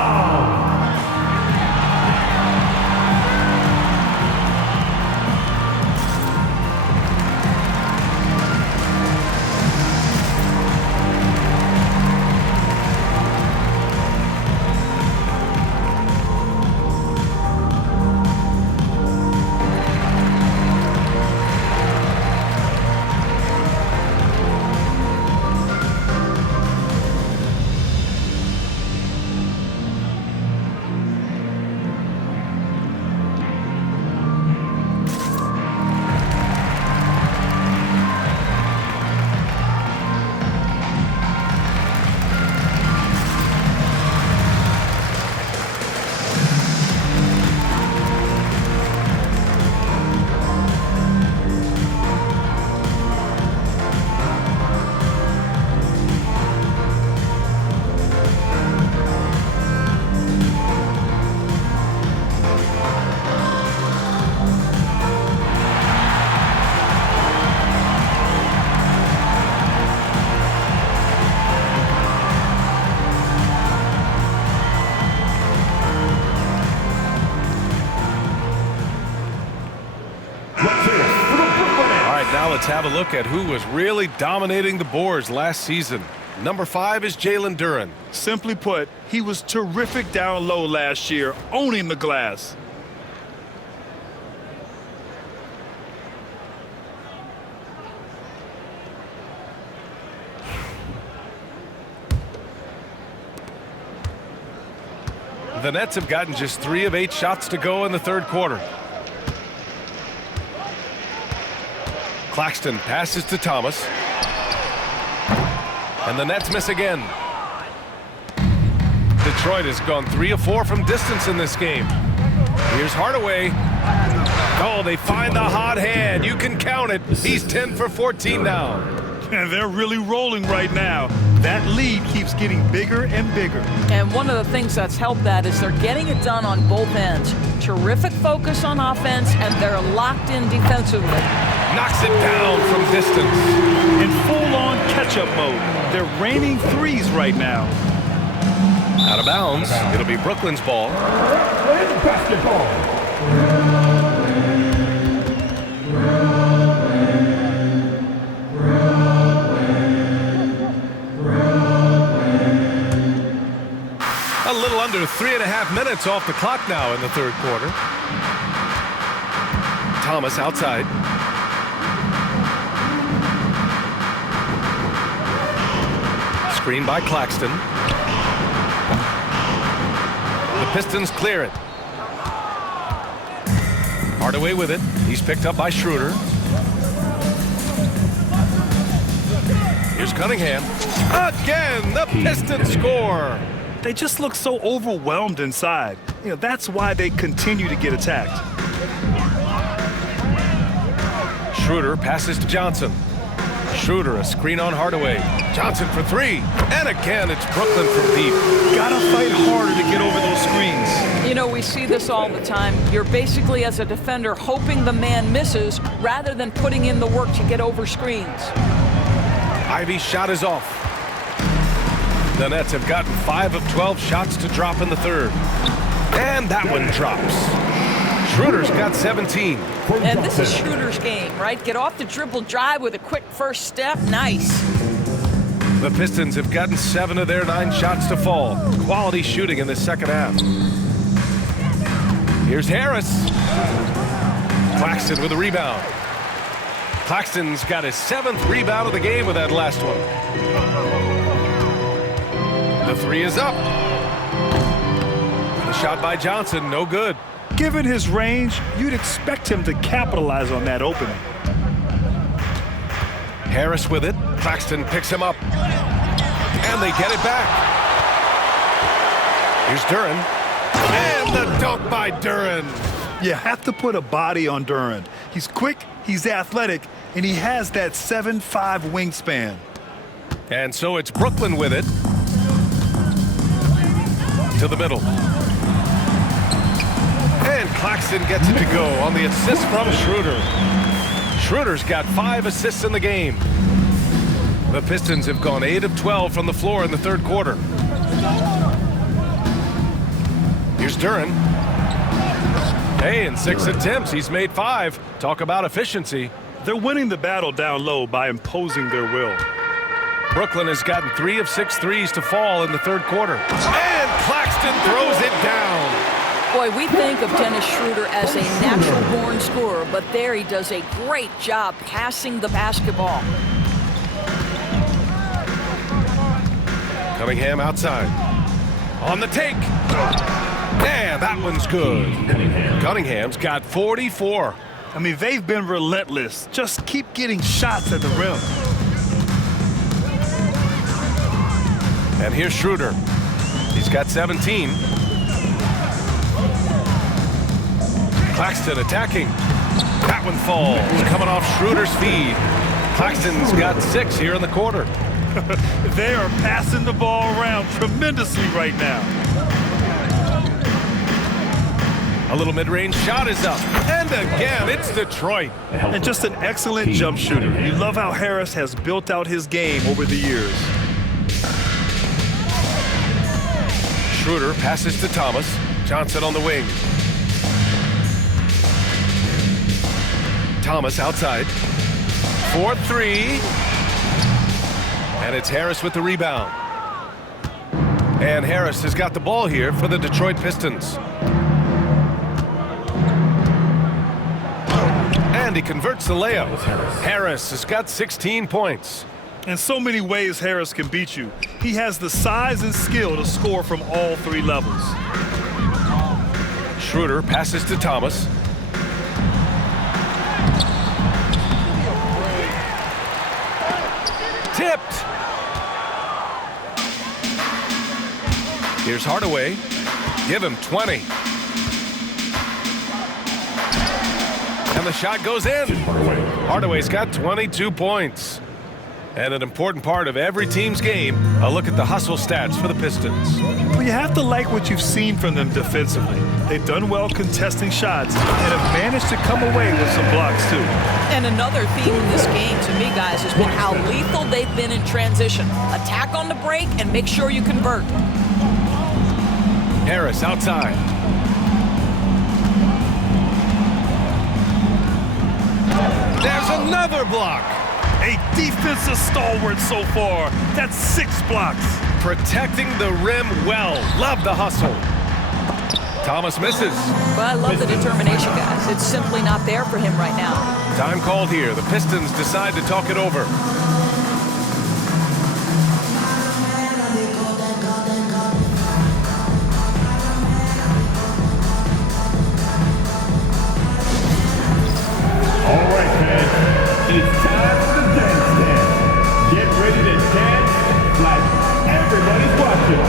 Now let's have a look at who was really dominating the boards last season. Number 5 is Jalen Duren. Simply put, he was terrific down low last year, owning the glass. The Nets have gotten just 3 of 8 shots to go in the third quarter. Claxton passes to Thomas. And the Nets miss again. Detroit has gone 3 of 4 from distance in this game. Here's Hardaway. Oh, they find the hot hand. You can count it. He's 10 for 14 now. And they're really rolling right now. That lead keeps getting bigger and bigger. And one of the things that's helped that is they're getting it done on both ends. Terrific focus on offense, and they're locked in defensively. Knocks it down from distance. In full-on catch-up mode. They're raining threes right now. Out of bounds. It'll be Brooklyn's ball. Basketball. A little under 3.5 minutes off the clock now in the third quarter. Thomas outside. Screen by Claxton. The Pistons clear it. Hardaway with it. He's picked up by Schroeder. Here's Cunningham. Again, the Pistons score. They just look so overwhelmed inside. You know, that's why they continue to get attacked. Schroeder passes to Johnson. Schroeder, a screen on Hardaway. Johnson for 3. And again, it's Brooklyn from deep. Gotta fight harder to get over those screens. You know, we see this all the time. You're basically, as a defender, hoping the man misses rather than putting in the work to get over screens. Ivy's shot is off. The Nets have gotten 5 of 12 shots to drop in the third. And that one drops. Schroeder's got 17. And this is Schroeder's game, right? Get off the dribble drive with a quick first step. Nice. The Pistons have gotten 7 of their 9 shots to fall. Quality shooting in the second half. Here's Harris. Claxton with a rebound. Claxton's got his 7th rebound of the game with that last one. The 3 is up. The shot by Johnson, no good. Given his range, you'd expect him to capitalize on that opening. Harris with it. Claxton picks him up. And they get it back. Here's Duren. And the dunk by Duren. You have to put a body on Duren. He's quick, he's athletic, and he has that 7'5" wingspan. And so it's Brooklyn with it. To the middle. And Claxton gets it to go on the assist from Schroeder. Schroeder's got 5 assists in the game. The Pistons have gone 8 of 12 from the floor in the third quarter. Here's Duren. Hey, in 6 attempts, he's made 5. Talk about efficiency. They're winning the battle down low by imposing their will. Brooklyn has gotten 3 of 6 threes to fall in the third quarter. And Claxton throws it down. Boy, we think of Dennis Schroeder as a natural-born scorer, but there he does a great job passing the basketball. Cunningham outside. On the take. Yeah, that one's good. Cunningham's got 44. I mean, they've been relentless. Just keep getting shots at the rim. And here's Schroeder. He's got 17. Claxton attacking. That one falls. Coming off Schroeder's feed. Claxton's got 6 here in the quarter. They are passing the ball around tremendously right now. A little mid-range shot is up. And again, it's Detroit. And just an excellent jump shooter. You love how Harris has built out his game over the years. Schroeder passes to Thomas. Johnson on the wing. Thomas outside. 4-3. And it's Harris with the rebound. And Harris has got the ball here for the Detroit Pistons. And he converts the layup. Harris has got 16 points. In so many ways, Harris can beat you. He has the size and skill to score from all 3 levels. Schroeder passes to Thomas. Tipped. Here's Hardaway. Give him 20. And the shot goes in. Hardaway's got 22 points. And an important part of every team's game, a look at the hustle stats for the Pistons. Well, you have to like what you've seen from them defensively. They've done well contesting shots and have managed to come away with some blocks, too. And another theme in this game, to me, guys, has been how lethal they've been in transition. Attack on the break and make sure you convert. Harris outside. There's another block. A defensive stalwart so far. That's 6 blocks. Protecting the rim well. Love the hustle. Thomas misses. But I love the determination, guys. It's simply not there for him right now. Time called here. The Pistons decide to talk it over. All right, fans. It's time for the dance dance. Get ready to dance like everybody's watching.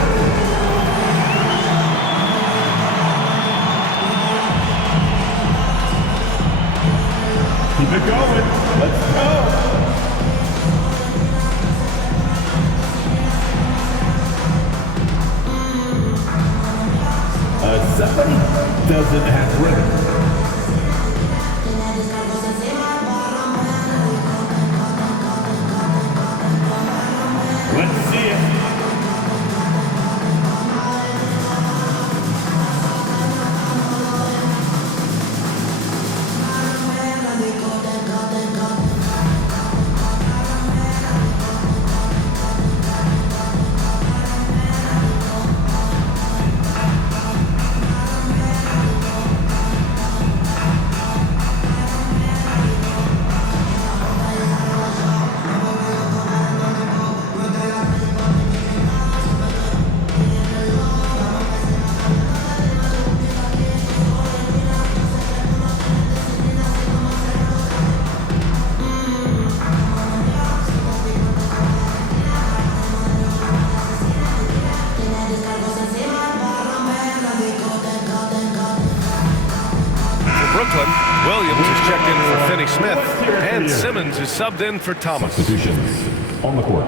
Keep it going. Let's go. Somebody doesn't have rhythm. Let's see it. Williams is checked in for Finney Smith, and Simmons is subbed in for Thomas. Substitutions on the court.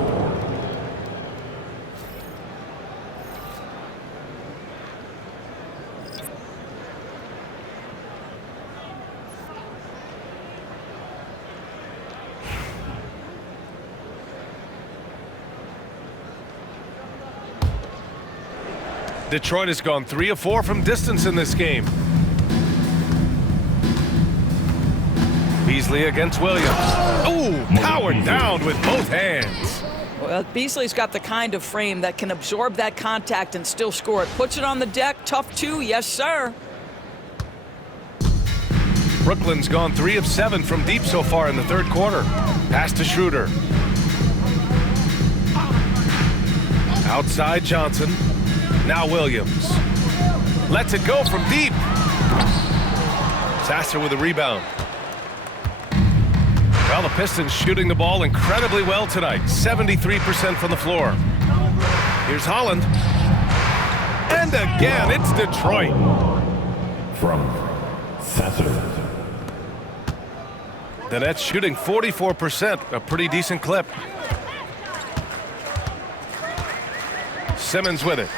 Detroit has gone 3 of 4 from distance in this game. Beasley against Williams. Ooh, powered down with both hands. Well, Beasley's got the kind of frame that can absorb that contact and still score it. Puts it on the deck. Tough two. Yes, sir. Brooklyn's gone 3 of 7 from deep so far in the third quarter. Pass to Schroeder. Outside Johnson. Now Williams. Lets it go from deep. Sasser with a rebound. Well, the Pistons shooting the ball incredibly well tonight. 73% from the floor. Here's Holland. And again, it's Detroit. From Sasser. The Nets shooting 44%, a pretty decent clip. Simmons with it.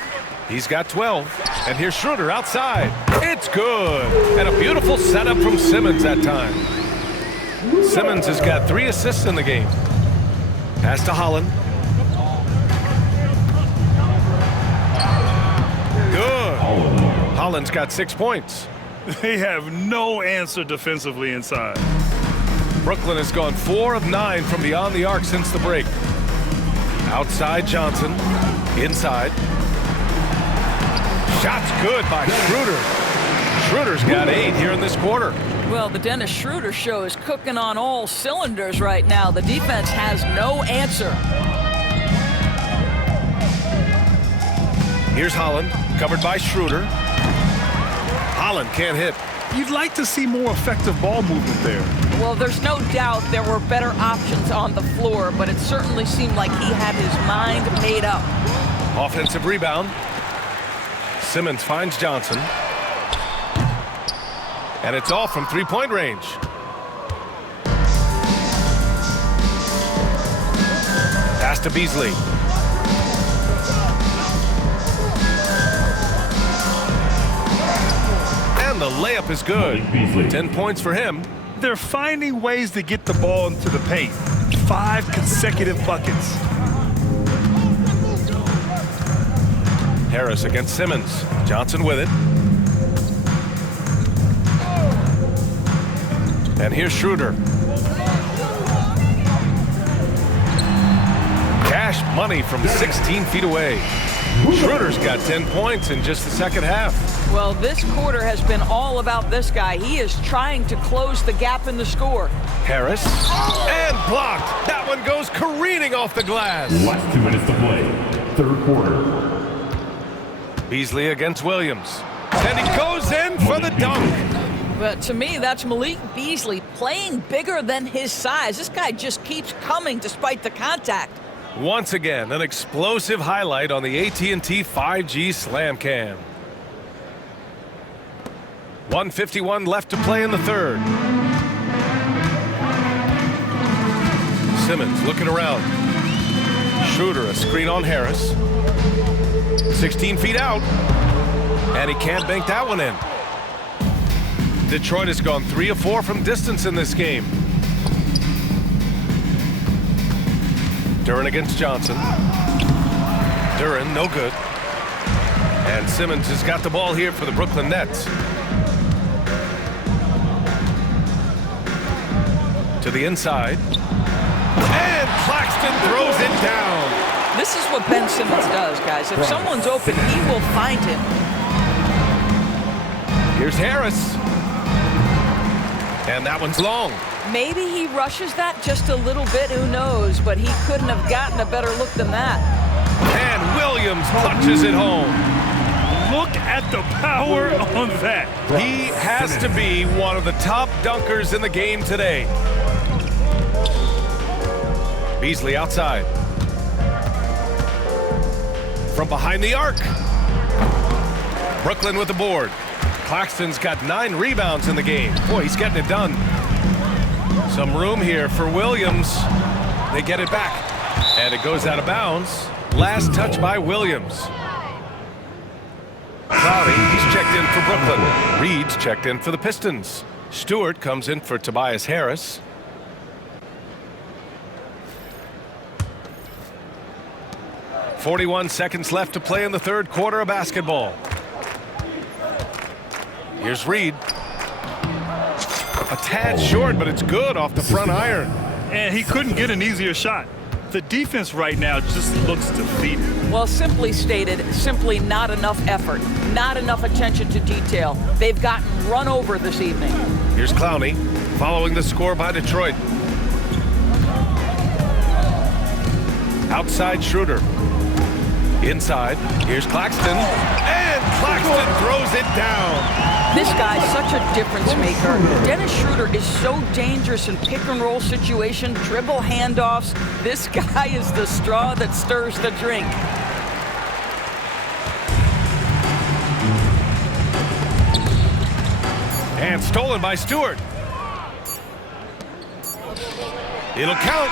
He's got 12. And here's Schroeder outside. It's good. And a beautiful setup from Simmons that time. Simmons has got 3 assists in the game. Pass to Holland. Good. Holland's got 6 points. They have no answer defensively inside. Brooklyn has gone 4 of 9 from beyond the arc since the break. Outside Johnson. Inside. Shot's good by Schroeder. Schroeder's got 8 here in this quarter. Well, the Dennis Schroeder show is cooking on all cylinders right now. The defense has no answer. Here's Holland, covered by Schroeder. Holland can't hit. You'd like to see more effective ball movement there. Well, there's no doubt there were better options on the floor, but it certainly seemed like he had his mind made up. Offensive rebound. Simmons finds Johnson. And it's all from three-point range. Pass to Beasley. And the layup is good. 10 points for him. They're finding ways to get the ball into the paint. 5 consecutive buckets. Harris against Simmons. Johnson with it. And here's Schroeder. Cash money from 16 feet away. Schroeder's got 10 points in just the second half. Well, this quarter has been all about this guy. He is trying to close the gap in the score. Harris. And blocked. That one goes careening off the glass. Last 2 minutes to play. Third quarter. Beasley against Williams. And he goes in for the dunk. But to me, that's Malik Beasley playing bigger than his size. This guy just keeps coming despite the contact. Once again, an explosive highlight on the AT&T 5G Slam Cam. 1:51 left to play in the third. Simmons looking around. Schroeder a screen on Harris. 16 feet out. And he can't bank that one in. Detroit has gone 3 of 4 from distance in this game. Duren against Johnson. Duren, no good. And Simmons has got the ball here for the Brooklyn Nets. To the inside. And Claxton throws it down. This is what Ben Simmons does, guys. If someone's open, he will find him. Here's Harris. And that one's long. Maybe he rushes that just a little bit, who knows, but he couldn't have gotten a better look than that. And Williams punches it home. Look at the power on that. He has to be one of the top dunkers in the game today. Beasley outside. From behind the arc. Brooklyn with the board. Claxton's got 9 rebounds in the game. Boy, he's getting it done. Some room here for Williams. They get it back. And it goes out of bounds. Last touch by Williams. Cloudy, he's checked in for Brooklyn. Reed's checked in for the Pistons. Stewart comes in for Tobias Harris. 41 seconds left to play in the third quarter of basketball. Here's Reed. A tad short, but it's good off the front iron. And he couldn't get an easier shot. The defense right now just looks defeated. Well, simply stated, simply not enough effort, not enough attention to detail. They've gotten run over this evening. Here's Clowney, following the score by Detroit. Outside Schroeder. Inside, here's Claxton. And Claxton throws it down. This guy's such a difference maker. Dennis Schroeder is so dangerous in pick-and-roll situation, dribble handoffs. This guy is the straw that stirs the drink. And stolen by Stewart. It'll count.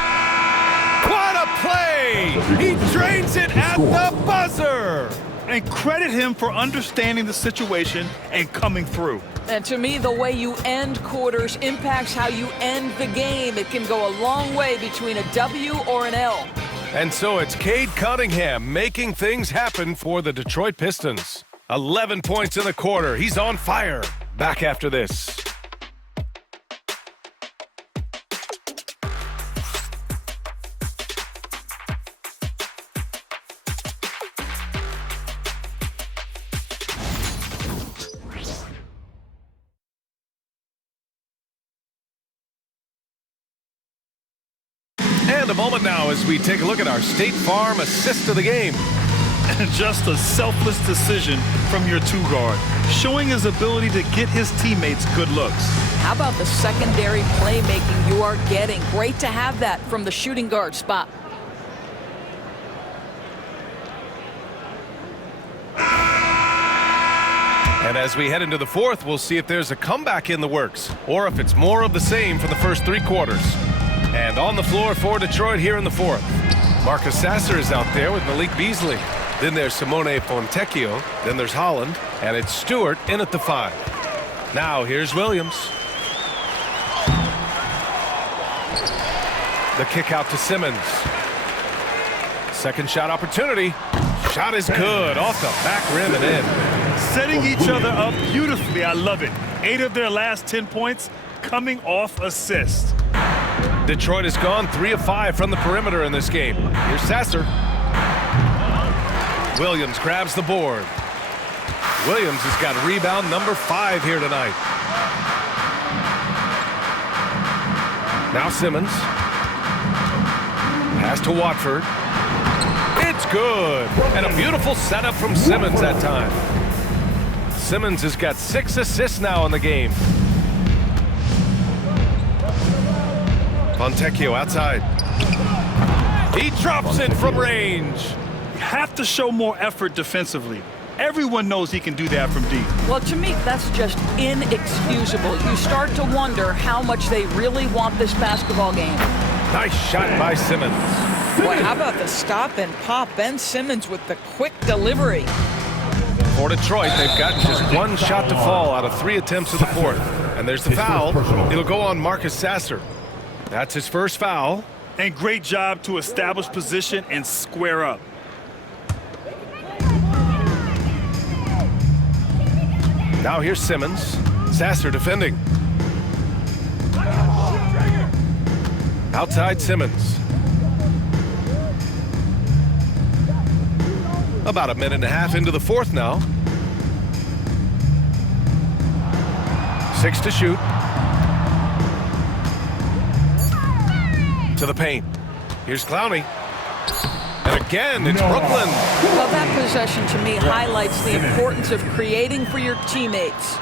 What a play! He drains it at the buzzer! And credit him for understanding the situation and coming through. And to me, the way you end quarters impacts how you end the game. It can go a long way between a W or an L. And so it's Cade Cunningham making things happen for the Detroit Pistons. 11 points in the quarter. He's on fire. Back after this. And a moment now as we take a look at our State Farm assist of the game. Just a selfless decision from your two guard, showing his ability to get his teammates good looks. How about the secondary playmaking you are getting? Great to have that from the shooting guard spot. And as we head into the fourth, we'll see if there's a comeback in the works or if it's more of the same from the first three quarters. And on the floor for Detroit here in the fourth. Marcus Sasser is out there with Malik Beasley. Then there's Simone Fontecchio. Then there's Holland. And it's Stewart in at the 5. Now here's Williams. The kick out to Simmons. Second shot opportunity. Shot is good. Off the back rim and in. Setting each other up beautifully. I love it. 8 of their last 10 points coming off assists. Detroit has gone 3 of 5 from the perimeter in this game. Here's Sasser. Williams grabs the board. Williams has got rebound number 5 here tonight. Now Simmons. Pass to Watford. It's good. And a beautiful setup from Simmons that time. Simmons has got 6 assists now in the game. Fontecchio outside. He drops it from range. You have to show more effort defensively. Everyone knows he can do that from deep. Well, to me, that's just inexcusable. You start to wonder how much they really want this basketball game. Nice shot by Simmons. Boy, how about the stop and pop? Ben Simmons with the quick delivery. For Detroit, they've gotten just 1 shot to fall out of 3 attempts in the fourth. And there's the foul. It'll go on Marcus Sasser. That's his first foul. And great job to establish position and square up. Now here's Simmons. Sasser defending. Outside Simmons. About a minute and a half into the fourth now. 6 to shoot. To the paint. Here's Clowney. And again, it's Brooklyn. Well, that possession to me highlights the importance of creating for your teammates.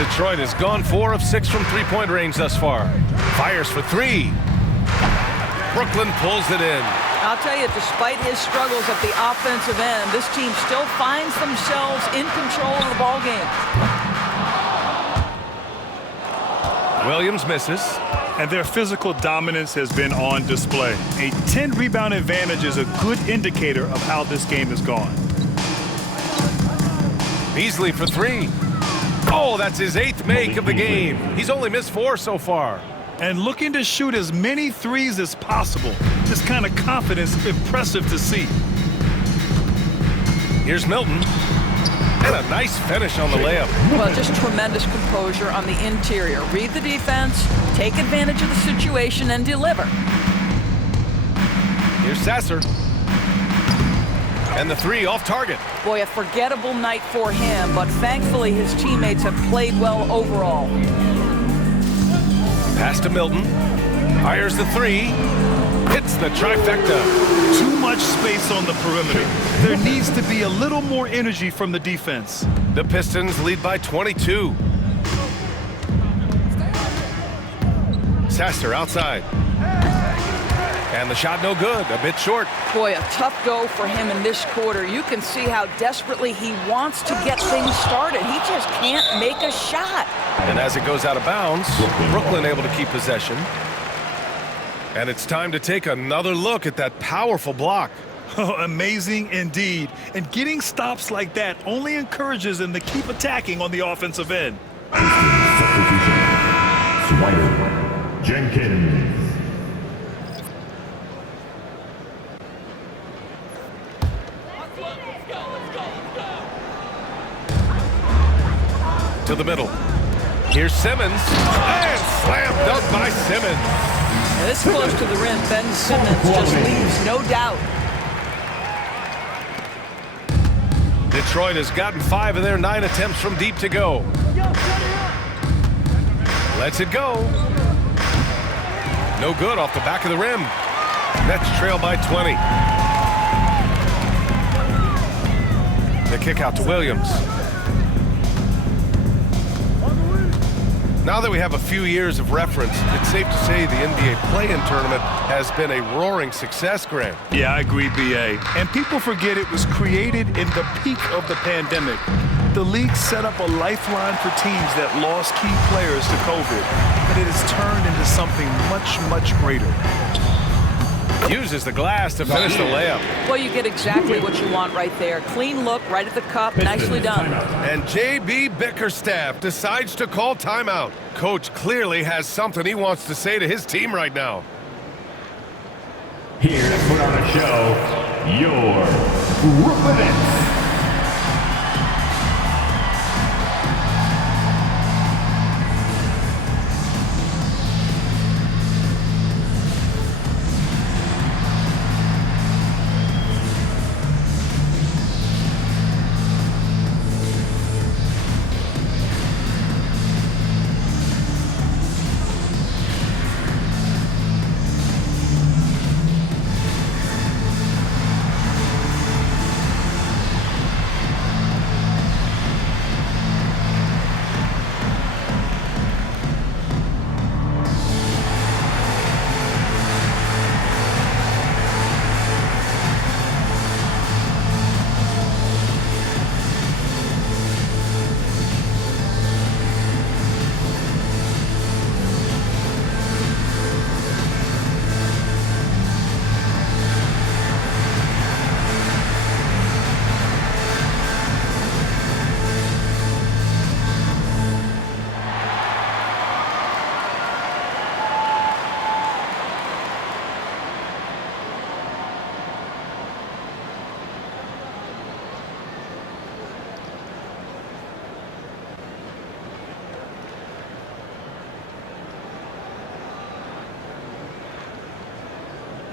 Detroit has gone 4 of 6 from three-point range thus far. Fires for 3. Brooklyn pulls it in. I'll tell you, despite his struggles at the offensive end, this team still finds themselves in control of the ball game. Williams misses. And their physical dominance has been on display. A 10-rebound advantage is a good indicator of how this game has gone. Beasley for 3. Oh, that's his 8th make of the game. He's only missed 4 so far. and looking to shoot as many threes as possible. This kind of confidence is impressive to see. Here's Milton. And a nice finish on the layup. Well, just tremendous composure on the interior. Read the defense, take advantage of the situation, and deliver. Here's Sasser. And the three off target. Boy, a forgettable night for him, but thankfully his teammates have played well overall. Pass to Milton. Fires the three. Hits the trifecta. Too much space on the perimeter. There needs to be a little more energy from the defense. The Pistons lead by 22. Sasser outside. And the shot no good, a bit short. Boy, a tough go for him in this quarter. You can see how desperately he wants to get things started. He just can't make a shot. And as it goes out of bounds, Brooklyn able to keep possession. And it's time to take another look at that powerful block. Oh, amazing indeed. And getting stops like that only encourages them to keep attacking on the offensive end. Substitution. Swider. Jenkins. To the middle. Here's Simmons. And slam dunk by Simmons. This close to the rim, Ben Simmons just leaves no doubt. Detroit has gotten 5 of their 9 attempts from deep to go. Lets it go. No good off the back of the rim. Nets trail by 20. The kick out to Williams. Now that we have a few years of reference, it's safe to say the NBA play-in tournament has been a roaring success, Grant. Yeah, I agree, B.A. And people forget it was created in the peak of the pandemic. The league set up a lifeline for teams that lost key players to COVID, but it has turned into something much, much greater. Uses the glass to finish the layup. Well, you get exactly what you want right there. Clean look, right at the cup, nicely done. And J.B. Bickerstaff decides to call timeout. Coach clearly has something he wants to say to his team right now. Here to put on a show, your Brooklyn Nets.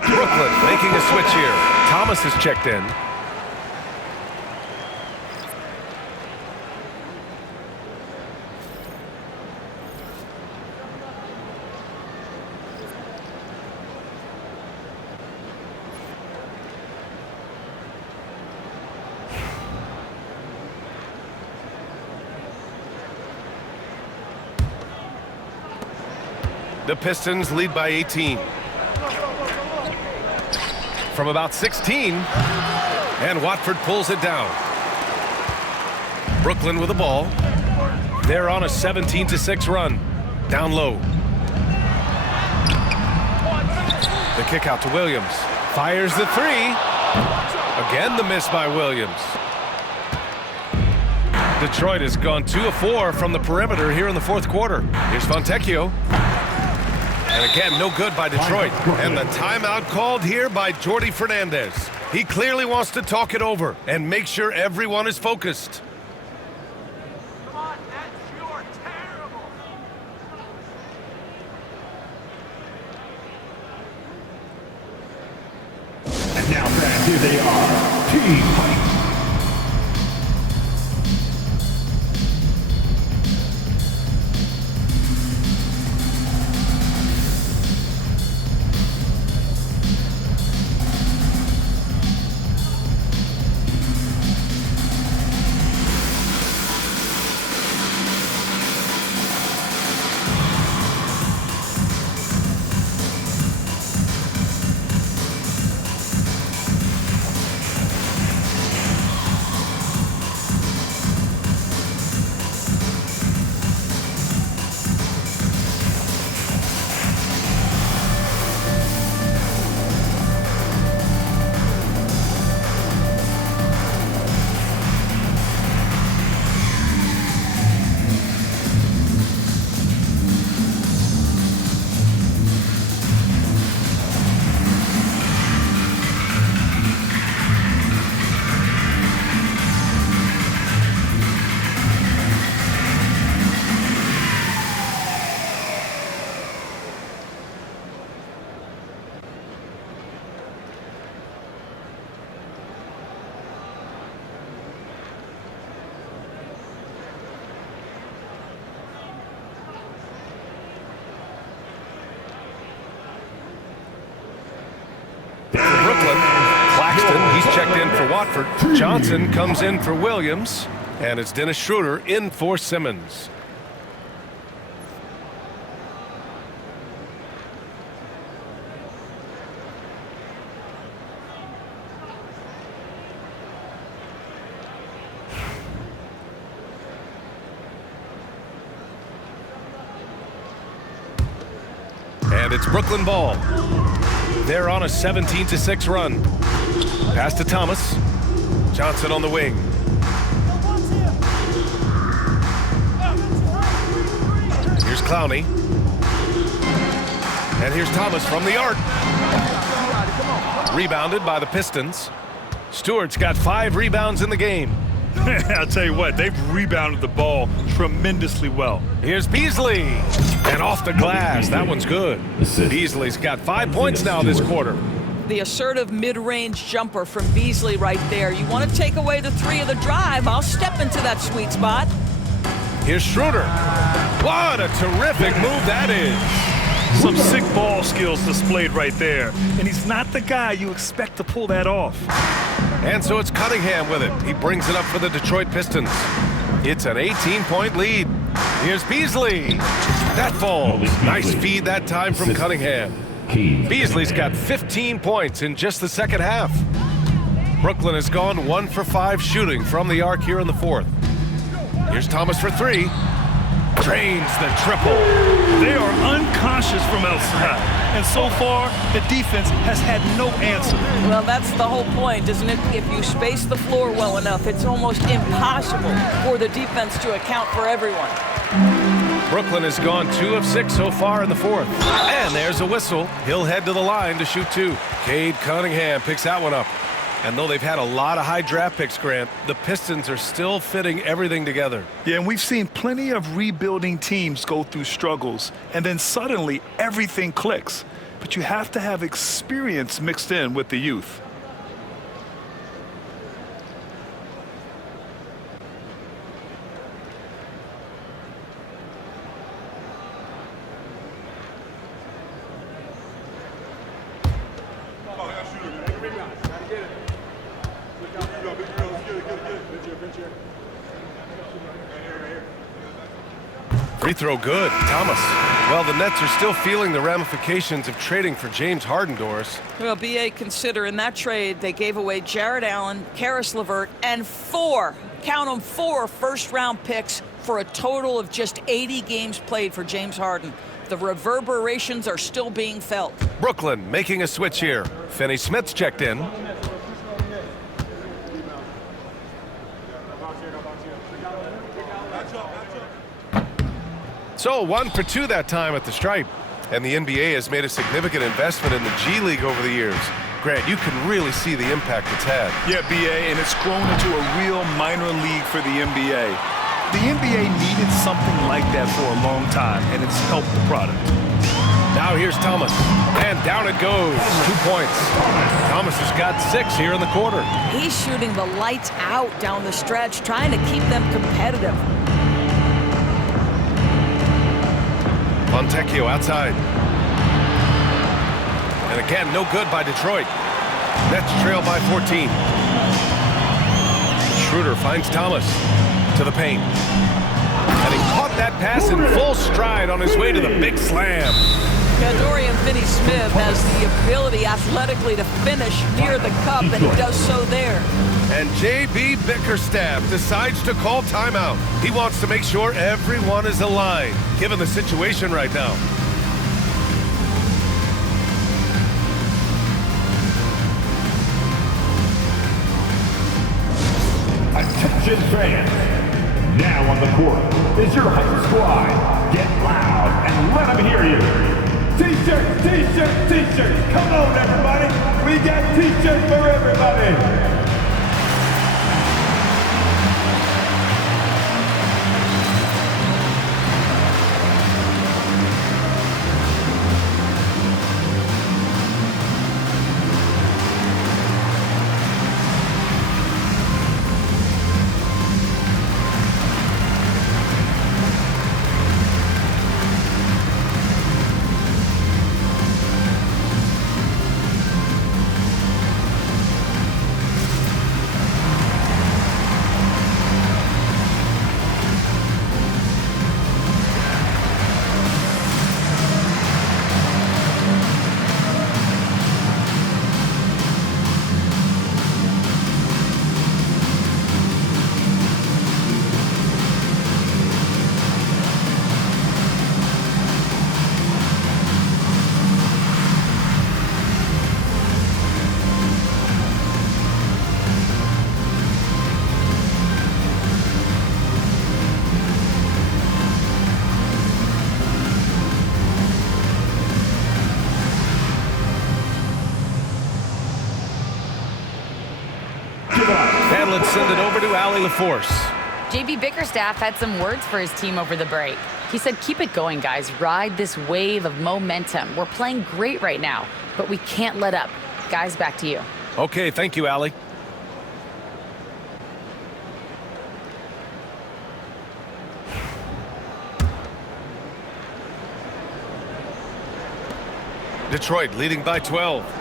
Brooklyn making a switch here. Thomas has checked in. The Pistons lead by 18. From about 16, and Watford pulls it down. Brooklyn with the ball. They're on a 17-6 run. Down low. The kick out to Williams. Fires the three. Again, the miss by Williams. Detroit has gone 2 of 4 from the perimeter here in the fourth quarter. Here's Fontecchio. And again, no good by Detroit. And the timeout called here by Jordi Fernandez. He clearly wants to talk it over and make sure everyone is focused. Come on, Nets, you are terrible. And now, fans, here they are. Team Heights. He's checked in for Watford. Johnson comes in for Williams. And it's Dennis Schroeder in for Simmons. And it's Brooklyn ball. They're on a 17-6 run. Pass to Thomas. Johnson on the wing. Here's Clowney. And here's Thomas from the arc. Rebounded by the Pistons. Stewart's got 5 rebounds in the game. I'll tell you what, they've rebounded the ball tremendously well. Here's Beasley. And off the glass. That one's good. Beasley's got 5 points now this quarter. The assertive mid-range jumper from Beasley right there. You want to take away the 3 of the drive, I'll step into that sweet spot. Here's Schroeder. What a terrific move that is. Some sick ball skills displayed right there. And he's not the guy you expect to pull that off. And so it's Cunningham with it. He brings it up for the Detroit Pistons. It's an 18-point lead. Here's Beasley. That falls. Nice feed that time from Cunningham. Beasley's got 15 points in just the second half. Brooklyn has gone 1 for 5 shooting from the arc here in the fourth. Here's Thomas for 3. Drains the triple. They are unconscious from outside. And so far, the defense has had no answer. Well, that's the whole point, isn't it? If you space the floor well enough, it's almost impossible for the defense to account for everyone. Brooklyn has gone 2 of 6 so far in the fourth. And there's a whistle. He'll head to the line to shoot 2. Cade Cunningham picks that one up. And though they've had a lot of high draft picks, Grant, the Pistons are still fitting everything together. Yeah, and we've seen plenty of rebuilding teams go through struggles, and then suddenly everything clicks. But you have to have experience mixed in with the youth. Free throw good. Thomas. Well, the Nets are still feeling the ramifications of trading for James Harden, Doris. Well, B.A., consider in that trade they gave away Jared Allen, Karis LeVert, and 4, count them, 4 first-round picks for a total of just 80 games played for James Harden. The reverberations are still being felt. Brooklyn making a switch here. Finney-Smith's checked in. So 1 for 2 that time at the stripe. And the NBA has made a significant investment in the G League over the years. Grant, you can really see the impact it's had. Yeah, BA, and it's grown into a real minor league for the NBA. The NBA needed something like that for a long time, and it's helped the product. Now here's Thomas, and down it goes. 2 points. Thomas has got 6 here in the quarter. He's shooting the lights out down the stretch, trying to keep them competitive. Fontecchio outside. And again, no good by Detroit. Nets trail by 14. Schroeder finds Thomas to the paint. And he caught that pass in full stride on his way to the big slam. Yeah, Dorian Finney-Smith has the ability athletically to finish near the cup, and he does so there. And J.B. Bickerstaff decides to call timeout. He wants to make sure everyone is aligned, given the situation right now. Attention fans. Now on the court is your hype squad. Get loud and let them hear you. T-shirts, T-shirts, T-shirts. Come on, everybody. We got T-shirts for everybody. And let's send it over to Allie LaForce. J.B. Bickerstaff had some words for his team over the break. He said, keep it going, guys. Ride this wave of momentum. We're playing great right now, but we can't let up. Guys, back to you. Okay, thank you, Allie. Detroit leading by 12.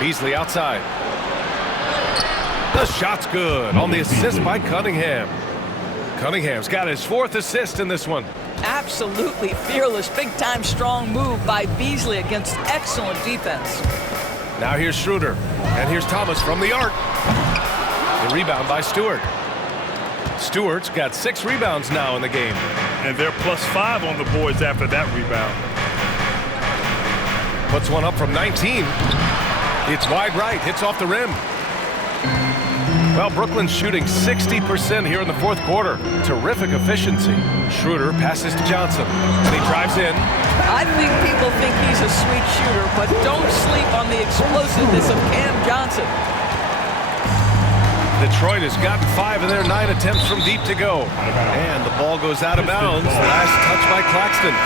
Beasley outside. The shot's good on the assist by Cunningham. Cunningham's got his 4th assist in this one. Absolutely fearless, big-time strong move by Beasley against excellent defense. Now here's Schroeder, and here's Thomas from the arc. The rebound by Stewart. Stewart's got 6 rebounds now in the game. And they're +5 on the boards after that rebound. Puts one up from 19. It's wide right, hits off the rim. Well, Brooklyn's shooting 60% here in the 4th quarter. Terrific efficiency. Schroeder passes to Johnson, and he drives in. I think people think he's a sweet shooter, but don't sleep on the explosiveness of Cam Johnson. Detroit has gotten 5 of their 9 attempts from deep to go. And the ball goes out of bounds. Last touch by Claxton.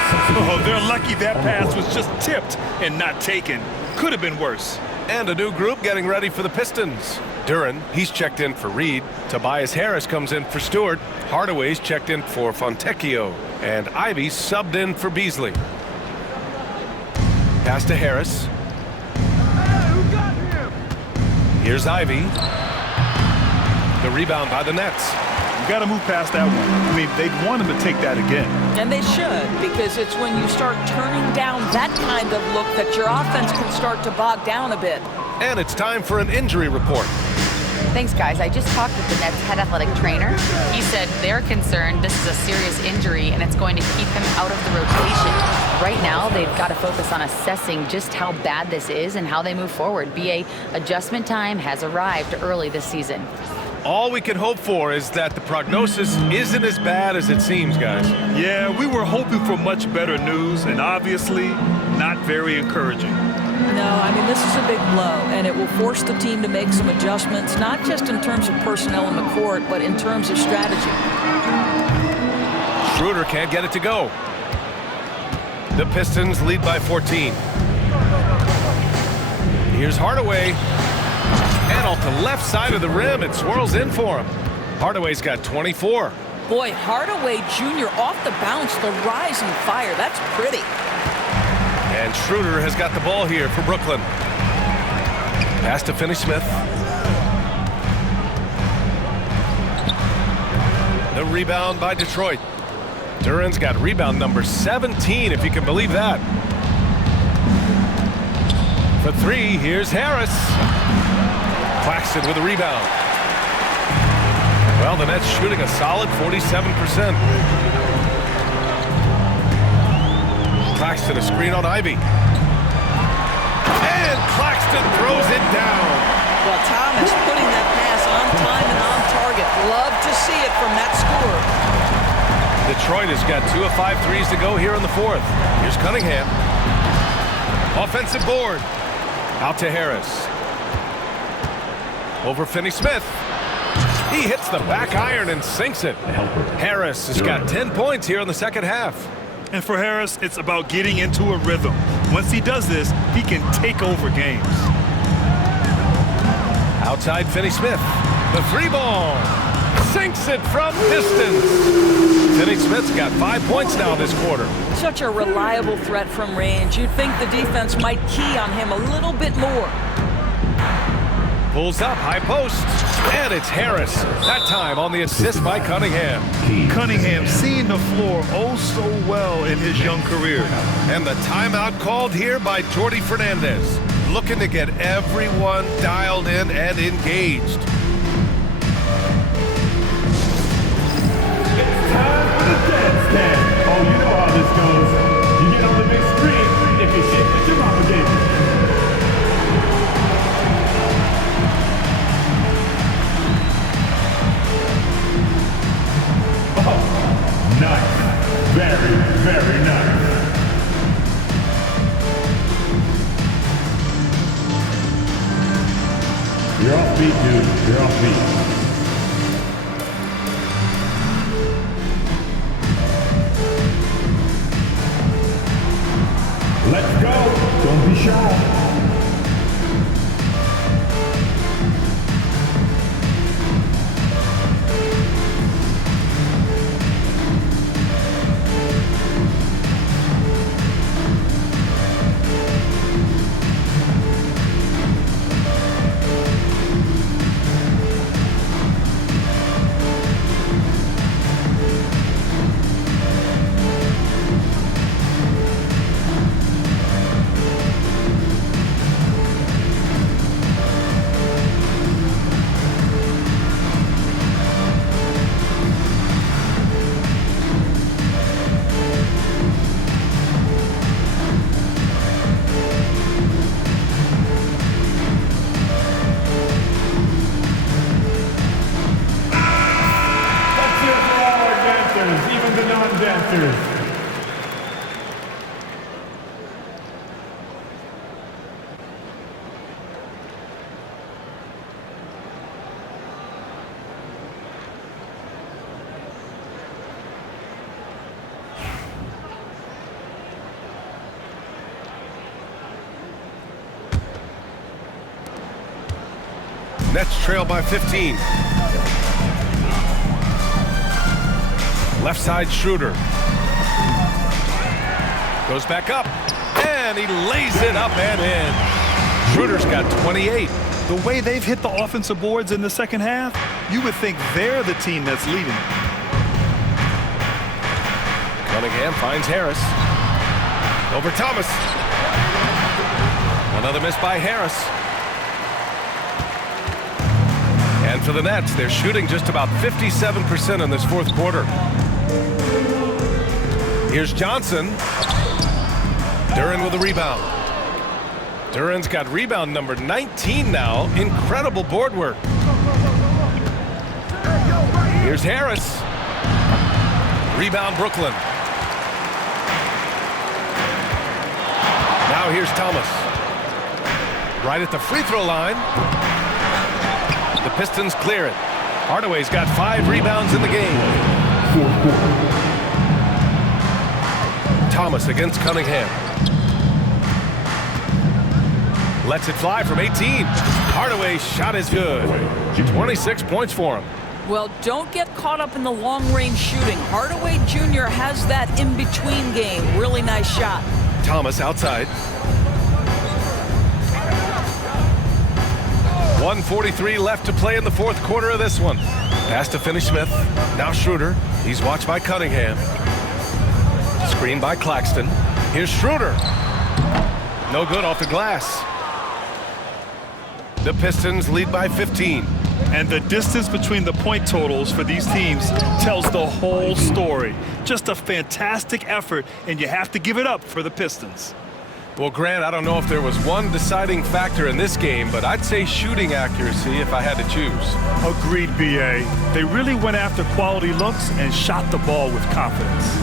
Oh, they're lucky that pass was just tipped and not taken. Could have been worse. And a new group getting ready for the Pistons. Duran, he's checked in for Reed. Tobias Harris comes in for Stewart. Hardaway's checked in for Fontecchio. And Ivy subbed in for Beasley. Pass to Harris. Here's Ivy. The rebound by the Nets. You got to move past that one. I mean, they'd want him to take that again. And they should, because it's when you start turning down that kind of look that your offense can start to bog down a bit. And it's time for an injury report. Thanks, guys. I just talked with the Nets head athletic trainer. He said they're concerned this is a serious injury and it's going to keep him out of the rotation. Right now, they've got to focus on assessing just how bad this is and how they move forward. BA adjustment time has arrived early this season. all we can hope for is that the prognosis isn't as bad as it seems, guys. Yeah, we were hoping for much better news, and obviously not very encouraging. No, I mean, this is a big blow, and it will force the team to make some adjustments, not just in terms of personnel in the court, but in terms of strategy. Schroeder can't get it to go. The Pistons lead by 14. Here's Hardaway. And off the left side of the rim, it swirls in for him. Hardaway's got 24. Boy, Hardaway Jr. off the bounce, the rise and fire. That's pretty. And Schroeder has got the ball here for Brooklyn. Pass to Finney-Smith. The rebound by Detroit. Duran's got rebound number 17, if you can believe that. For three, here's Harris. Claxton with a rebound. Well, the Nets shooting a solid 47%. Claxton a screen on Ivy. And Claxton throws it down. Well, Thomas putting that pass on time and on target. Love to see it from that scorer. Detroit has got 2 of 5 threes to go here in the fourth. Here's Cunningham. Offensive board. Out to Harris. Over Finney-Smith. He hits the back iron and sinks it. Harris has got 10 points here in the second half. And for Harris, it's about getting into a rhythm. Once he does this, he can take over games. Outside Finney-Smith. The three ball. Sinks it from distance. Finney-Smith's got 5 points now this quarter. Such a reliable threat from range. You'd think the defense might key on him a little bit more. Pulls up, high post, and it's Harris. That time on the assist by Cunningham. Cunningham seeing the floor oh so well in his young career. And the timeout called here by Jordi Fernandez. Looking to get everyone dialed in and engaged. It's time for the dance stand. Oh, you know how this goes. You get on the big screen if you shit that your mama gave you. Oh, nice. Very, very nice. You're off beat, dude. You're off beat. Let's go. Don't be shy. Even the non-dancers. Nets trail by 15. Left side Schroeder. Goes back up. And he lays it up and in. Schroeder's got 28. The way they've hit the offensive boards in the second half, you would think they're the team that's leading. Cunningham finds Harris. Over Thomas. Another miss by Harris. And for the Nets, they're shooting just about 57% in this fourth quarter. Here's Johnson. Duran with a rebound. Duran's got rebound number 19 now. Incredible board work. Here's Harris. Rebound, Brooklyn. Now here's Thomas. Right at the free throw line. The Pistons clear it. Hardaway's got 5 rebounds in the game. Thomas against Cunningham. Lets it fly from 18. Hardaway's shot is good. 26 points for him. Well, don't get caught up in the long-range shooting. Hardaway Jr. has that in-between game. Really nice shot. Thomas outside. 1:43 left to play in the fourth quarter of this one. Pass to Finney Smith. Now Schroeder. He's watched by Cunningham. Screen by Claxton. Here's Schroeder. No good off the glass. The Pistons lead by 15. And the distance between the point totals for these teams tells the whole story. Just a fantastic effort, and you have to give it up for the Pistons. Well, Grant, I don't know if there was one deciding factor in this game, but I'd say shooting accuracy if I had to choose. Agreed, B.A. They really went after quality looks and shot the ball with confidence.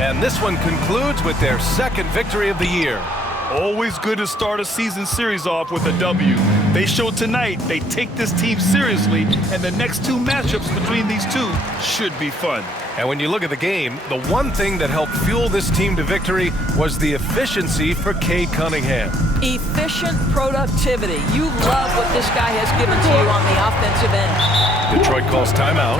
And this one concludes with their second victory of the year. Always good to start a season series off with a W. They showed tonight they take this team seriously, and the next 2 matchups between these two should be fun. And when you look at the game, the one thing that helped fuel this team to victory was the efficiency for Cade Cunningham. Efficient productivity. You love what this guy has given to you on the offensive end. Detroit calls timeout.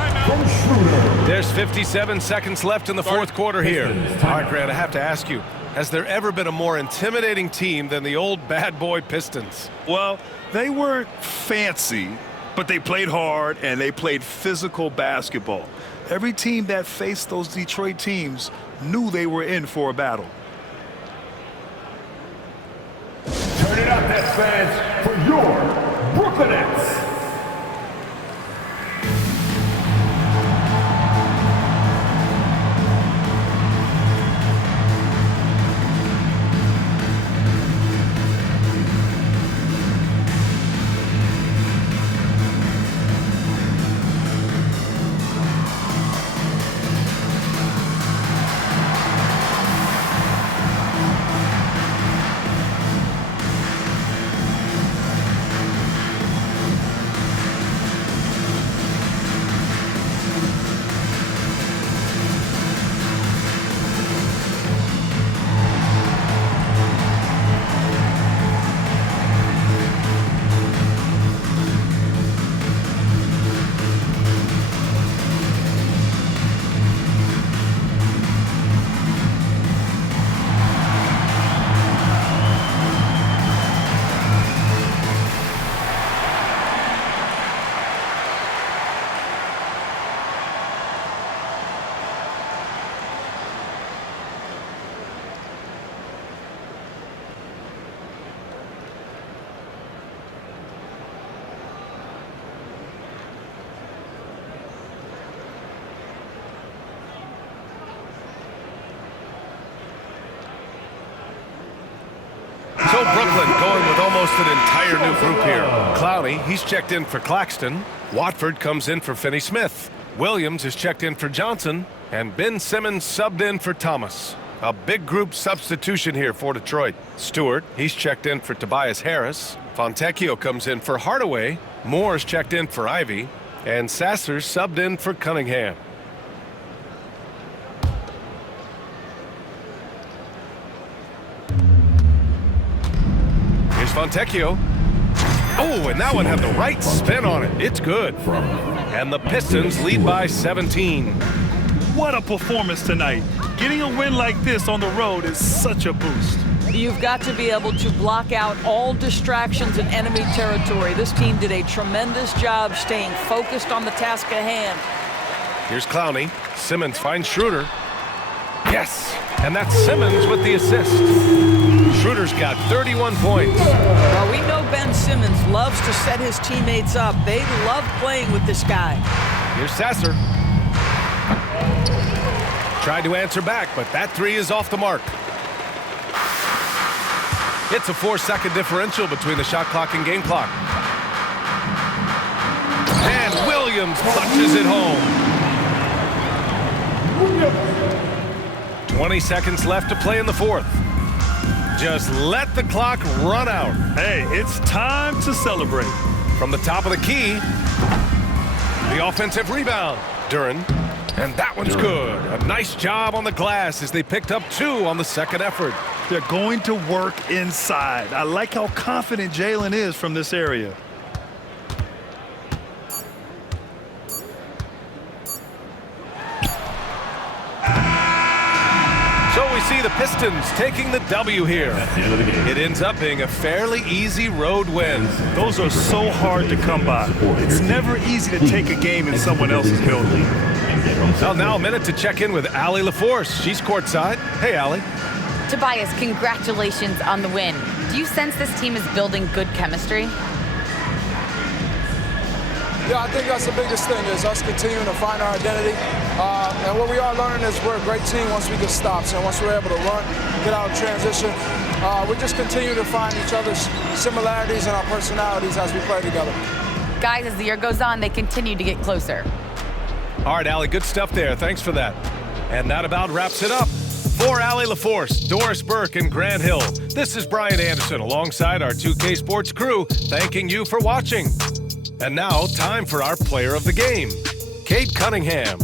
There's 57 seconds left in the fourth quarter here. All right, Grant, I have to ask you, has there ever been a more intimidating team than the old bad boy Pistons? Well, they weren't fancy, but they played hard and they played physical basketball. Every team that faced those Detroit teams knew they were in for a battle. Turn it up, Nets fans, for your Brooklyn Nets. So Brooklyn going with almost an entire new group here. Clowney, he's checked in for Claxton. Watford comes in for Finney Smith. Williams is checked in for Johnson. And Ben Simmons subbed in for Thomas. A big group substitution here for Detroit. Stewart, he's checked in for Tobias Harris. Fontecchio comes in for Hardaway. Moore's checked in for Ivy. And Sasser's subbed in for Cunningham. Here's Fontecchio. Oh, and that one had the right spin on it. It's good. And the Pistons lead by 17. What a performance tonight. Getting a win like this on the road is such a boost. You've got to be able to block out all distractions in enemy territory. This team did a tremendous job staying focused on the task at hand. Here's Clowney. Simmons finds Schroeder. Yes, and that's Simmons with the assist. Schroeder's got 31 points. Well, we know Ben Simmons loves to set his teammates up. They love playing with this guy. Here's Sasser. Tried to answer back, but that three is off the mark. It's a 4-second differential between the shot clock and game clock. And Williams punches it home. Williams. 20 seconds left to play in the fourth. Just let the clock run out. Hey, it's time to celebrate. From the top of the key, the offensive rebound. Duren, and that one's good. A nice job on the glass as they picked up 2 on the second effort. They're going to work inside. I like how confident Jalen is from this area. So we see the Pistons taking the W here. It ends up being a fairly easy road win. Those are so hard to come by. It's never easy to take a game in someone else's building. Well, now a minute to check in with Allie LaForce. She's courtside. Hey, Allie. Tobias, congratulations on the win. Do you sense this team is building good chemistry? Yeah, I think that's the biggest thing is us continuing to find our identity. And what we are learning is we're a great team once we get stops. And once we're able to run, get out of transition, we just continue to find each other's similarities and our personalities as we play together. Guys, as the year goes on, they continue to get closer. All right, Allie, good stuff there. Thanks for that. And that about wraps it up. For Allie LaForce, Doris Burke, and Grant Hill, this is Brian Anderson alongside our 2K Sports crew, thanking you for watching. And now, time for our player of the game, Cade Cunningham.